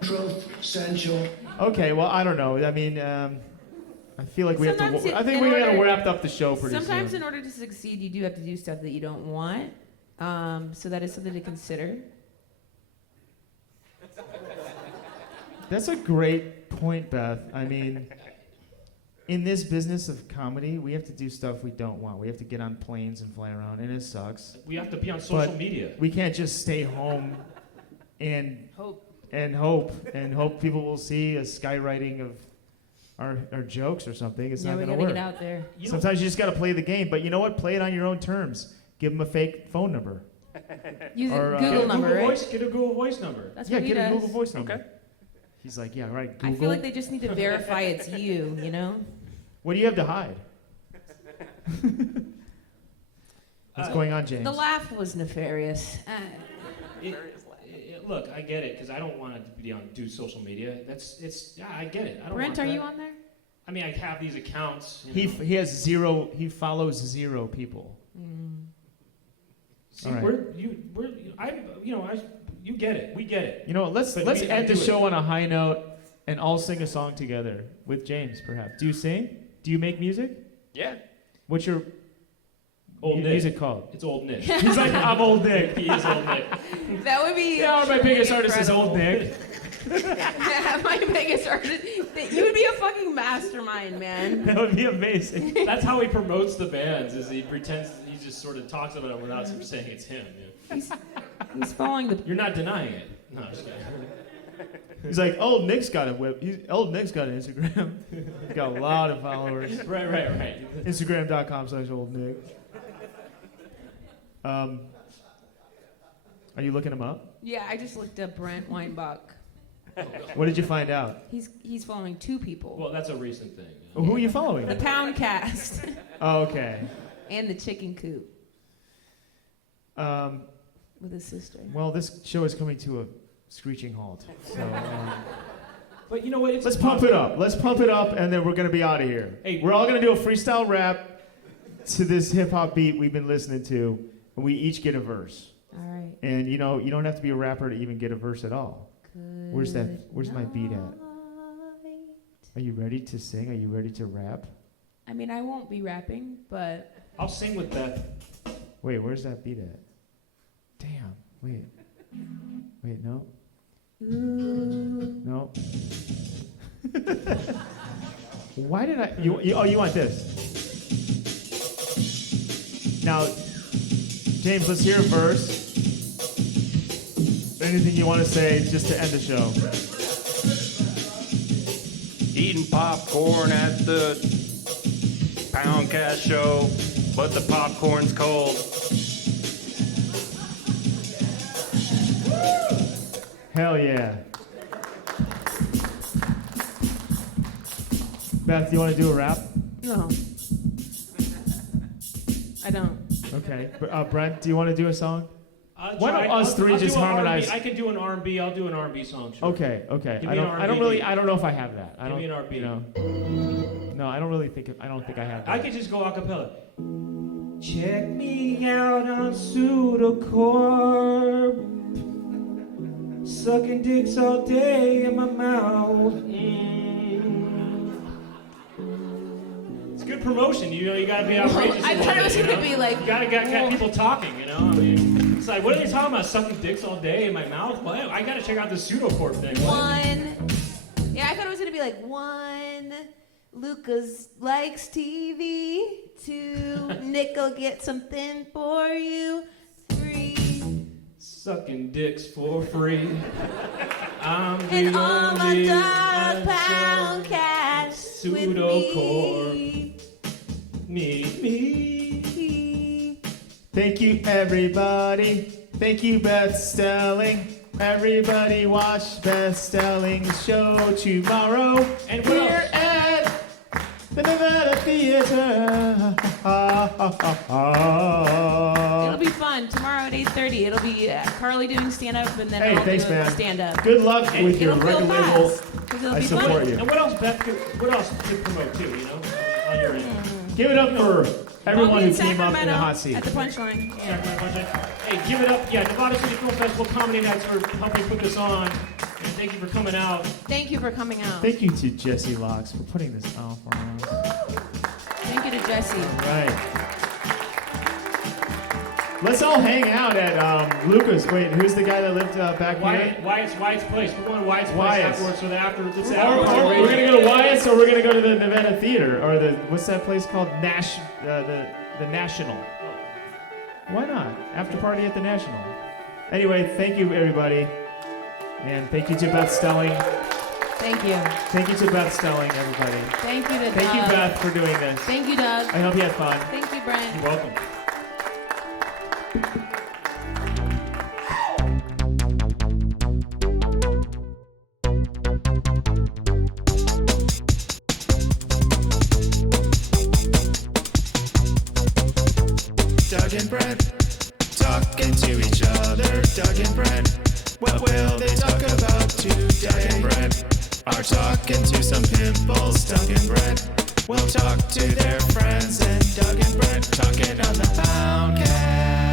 Truth Central. Okay, well, I don't know. I mean, I feel like we have to. Sometimes I think in we got to order- wrap up the show pretty Sometimes soon. in order to succeed, you do have to do stuff that you don't want. So that is something to consider. That's a great point, Beth. I mean, in this business of comedy, we have to do stuff we don't want. We have to get on planes and fly around, and it sucks. We have to be on social But media. we can't just stay home and hope people will see a skywriting of our jokes or something. It's Yeah, not we going to gotta work. get out there. Sometimes you just got to play the game. But you know what? Play it on your own terms. Give them a fake phone number. Use a Or, Google number, Google right? Voice, get a Google Voice number. That's Yeah, what he get a does. Google Voice number. Okay. He's like, yeah, right. Google. I feel like they just need to verify it's you know? What do you have to hide? What's going on, James? The laugh was nefarious. Look, I get it because I don't want to be on do social media. I get it. I don't Brent, want are that. you on there? I mean, I have these accounts. You know. He has zero. He follows 0 people. See, All right. You get it. We get it. You know, let's But end the do it. show on a high note and all sing a song together with James, perhaps. Do you sing? Do you make music? Yeah. What's your Old Nick. music called? It's Old Nick. He's like, I'm Old Nick. He is Old Nick. That would be. Yeah, my biggest artist is incredible. Old Nick. My biggest artist. You would be a fucking mastermind, man. That would be amazing. That's how he promotes the bands. Is he pretends he just sort of talks about it without saying it's him. You know? He's following the. You're not denying it. No, I'm just kidding. He's like, Old Nick's got a Old Nick's got an Instagram. He's got a lot of followers. Right. Instagram.com/Old Nick. Are you looking him up? Yeah, I just looked up Brent Weinbach. What did you find out? He's following 2 people. Well, that's a recent thing. Oh, who are you following? The Poundcast. Oh, okay. And the Chicken Coop. With his sister. Well, this show is coming to a screeching halt. So, but you know what? let's pump it up. Let's pump it up, and then we're gonna be out of here. Hey, we're all gonna do a freestyle rap to this hip hop beat we've been listening to, and we each get a verse. All right. And you know, you don't have to be a rapper to even get a verse at all. Where's my beat at? Are you ready to sing? Are you ready to rap? I mean, I won't be rapping, but. I'll sing with Beth. Wait, where's that beat at? Damn. Wait, no. No. Why did I? You want this? Now, James, let's hear a verse. Anything you want to say just to end the show? Eating popcorn at the Poundcast show, but the popcorn's cold. Hell yeah. Beth, do you want to do a rap? No. I don't. Okay. Brent, do you want to do a song? Why don't us three just harmonize? I can do an R&B. I'll do an R&B song. Sure. Okay. Give I me an R&B don't really. beat. I don't know if I have that. Give me an R&B. You know. No, I don't really think. I don't think I have that. I could just go a cappella. Check me out on Pseudocorp. Sucking dicks all day in my mouth. It's good promotion. You know, you gotta be outrageous. I thought it was gonna be like. You gotta get people talking. You know, I mean, it's like, what are they talking about? Sucking dicks all day in my mouth? What? I gotta check out this Pseudocorp thing. Yeah, I thought it was gonna be like 1. Lucas likes TV. 2. Nick'll get something for you. 3. Sucking dicks for free. I'm the And all my only dog Poundcast with Pseudocorp. me. Me. Thank you, everybody. Thank you, Beth Stelling. Everybody watch Beth Stelling's show tomorrow. And what here else? at the Nevada Theater. It'll be fun tomorrow at 8:30. It'll be Carly doing stand up and then Hey, I'll thanks, do man. stand up. Good luck with your It'll record feel label. fast, 'cause it'll I be support fun. you. And what else, Beth? What else to promote too? You know, on your end. Give it up for everyone I'll be who in came up in the Sacramento hot seat. at the Punchline. Yeah. Hey, give it up. Yeah, Nevada City Film Festival Comedy Nights for helping put this on. And thank you for coming out. Thank you for coming out. Thank you to Jesse Locks for putting this on for us. Thank you to Jesse. All right. Let's all hang out at Luca's. Wait, who's the guy that lived back here? Wyatt's place. We're going to Wyatt's place Wyatt's. afterwards. So that Or we're gonna go to Wyatt's, or we're gonna go to the Nevada Theater, or the what's that place called? The National. Why not? After party at the National. Anyway, thank you everybody, and thank you to Beth Stelling. Thank you. Thank you to Beth Stelling, everybody. Thank you to Thank Doug. you, Beth, for doing this. Thank you, Doug. I hope you had fun. Thank you, Brent. You're welcome. Doug and Brent, talking to each other, Doug and Brent. What will they talk about today? Doug and Brent are talking to some pimples, Doug and Brent will talk to their friends, and Doug and Brent talking on the Poundcast.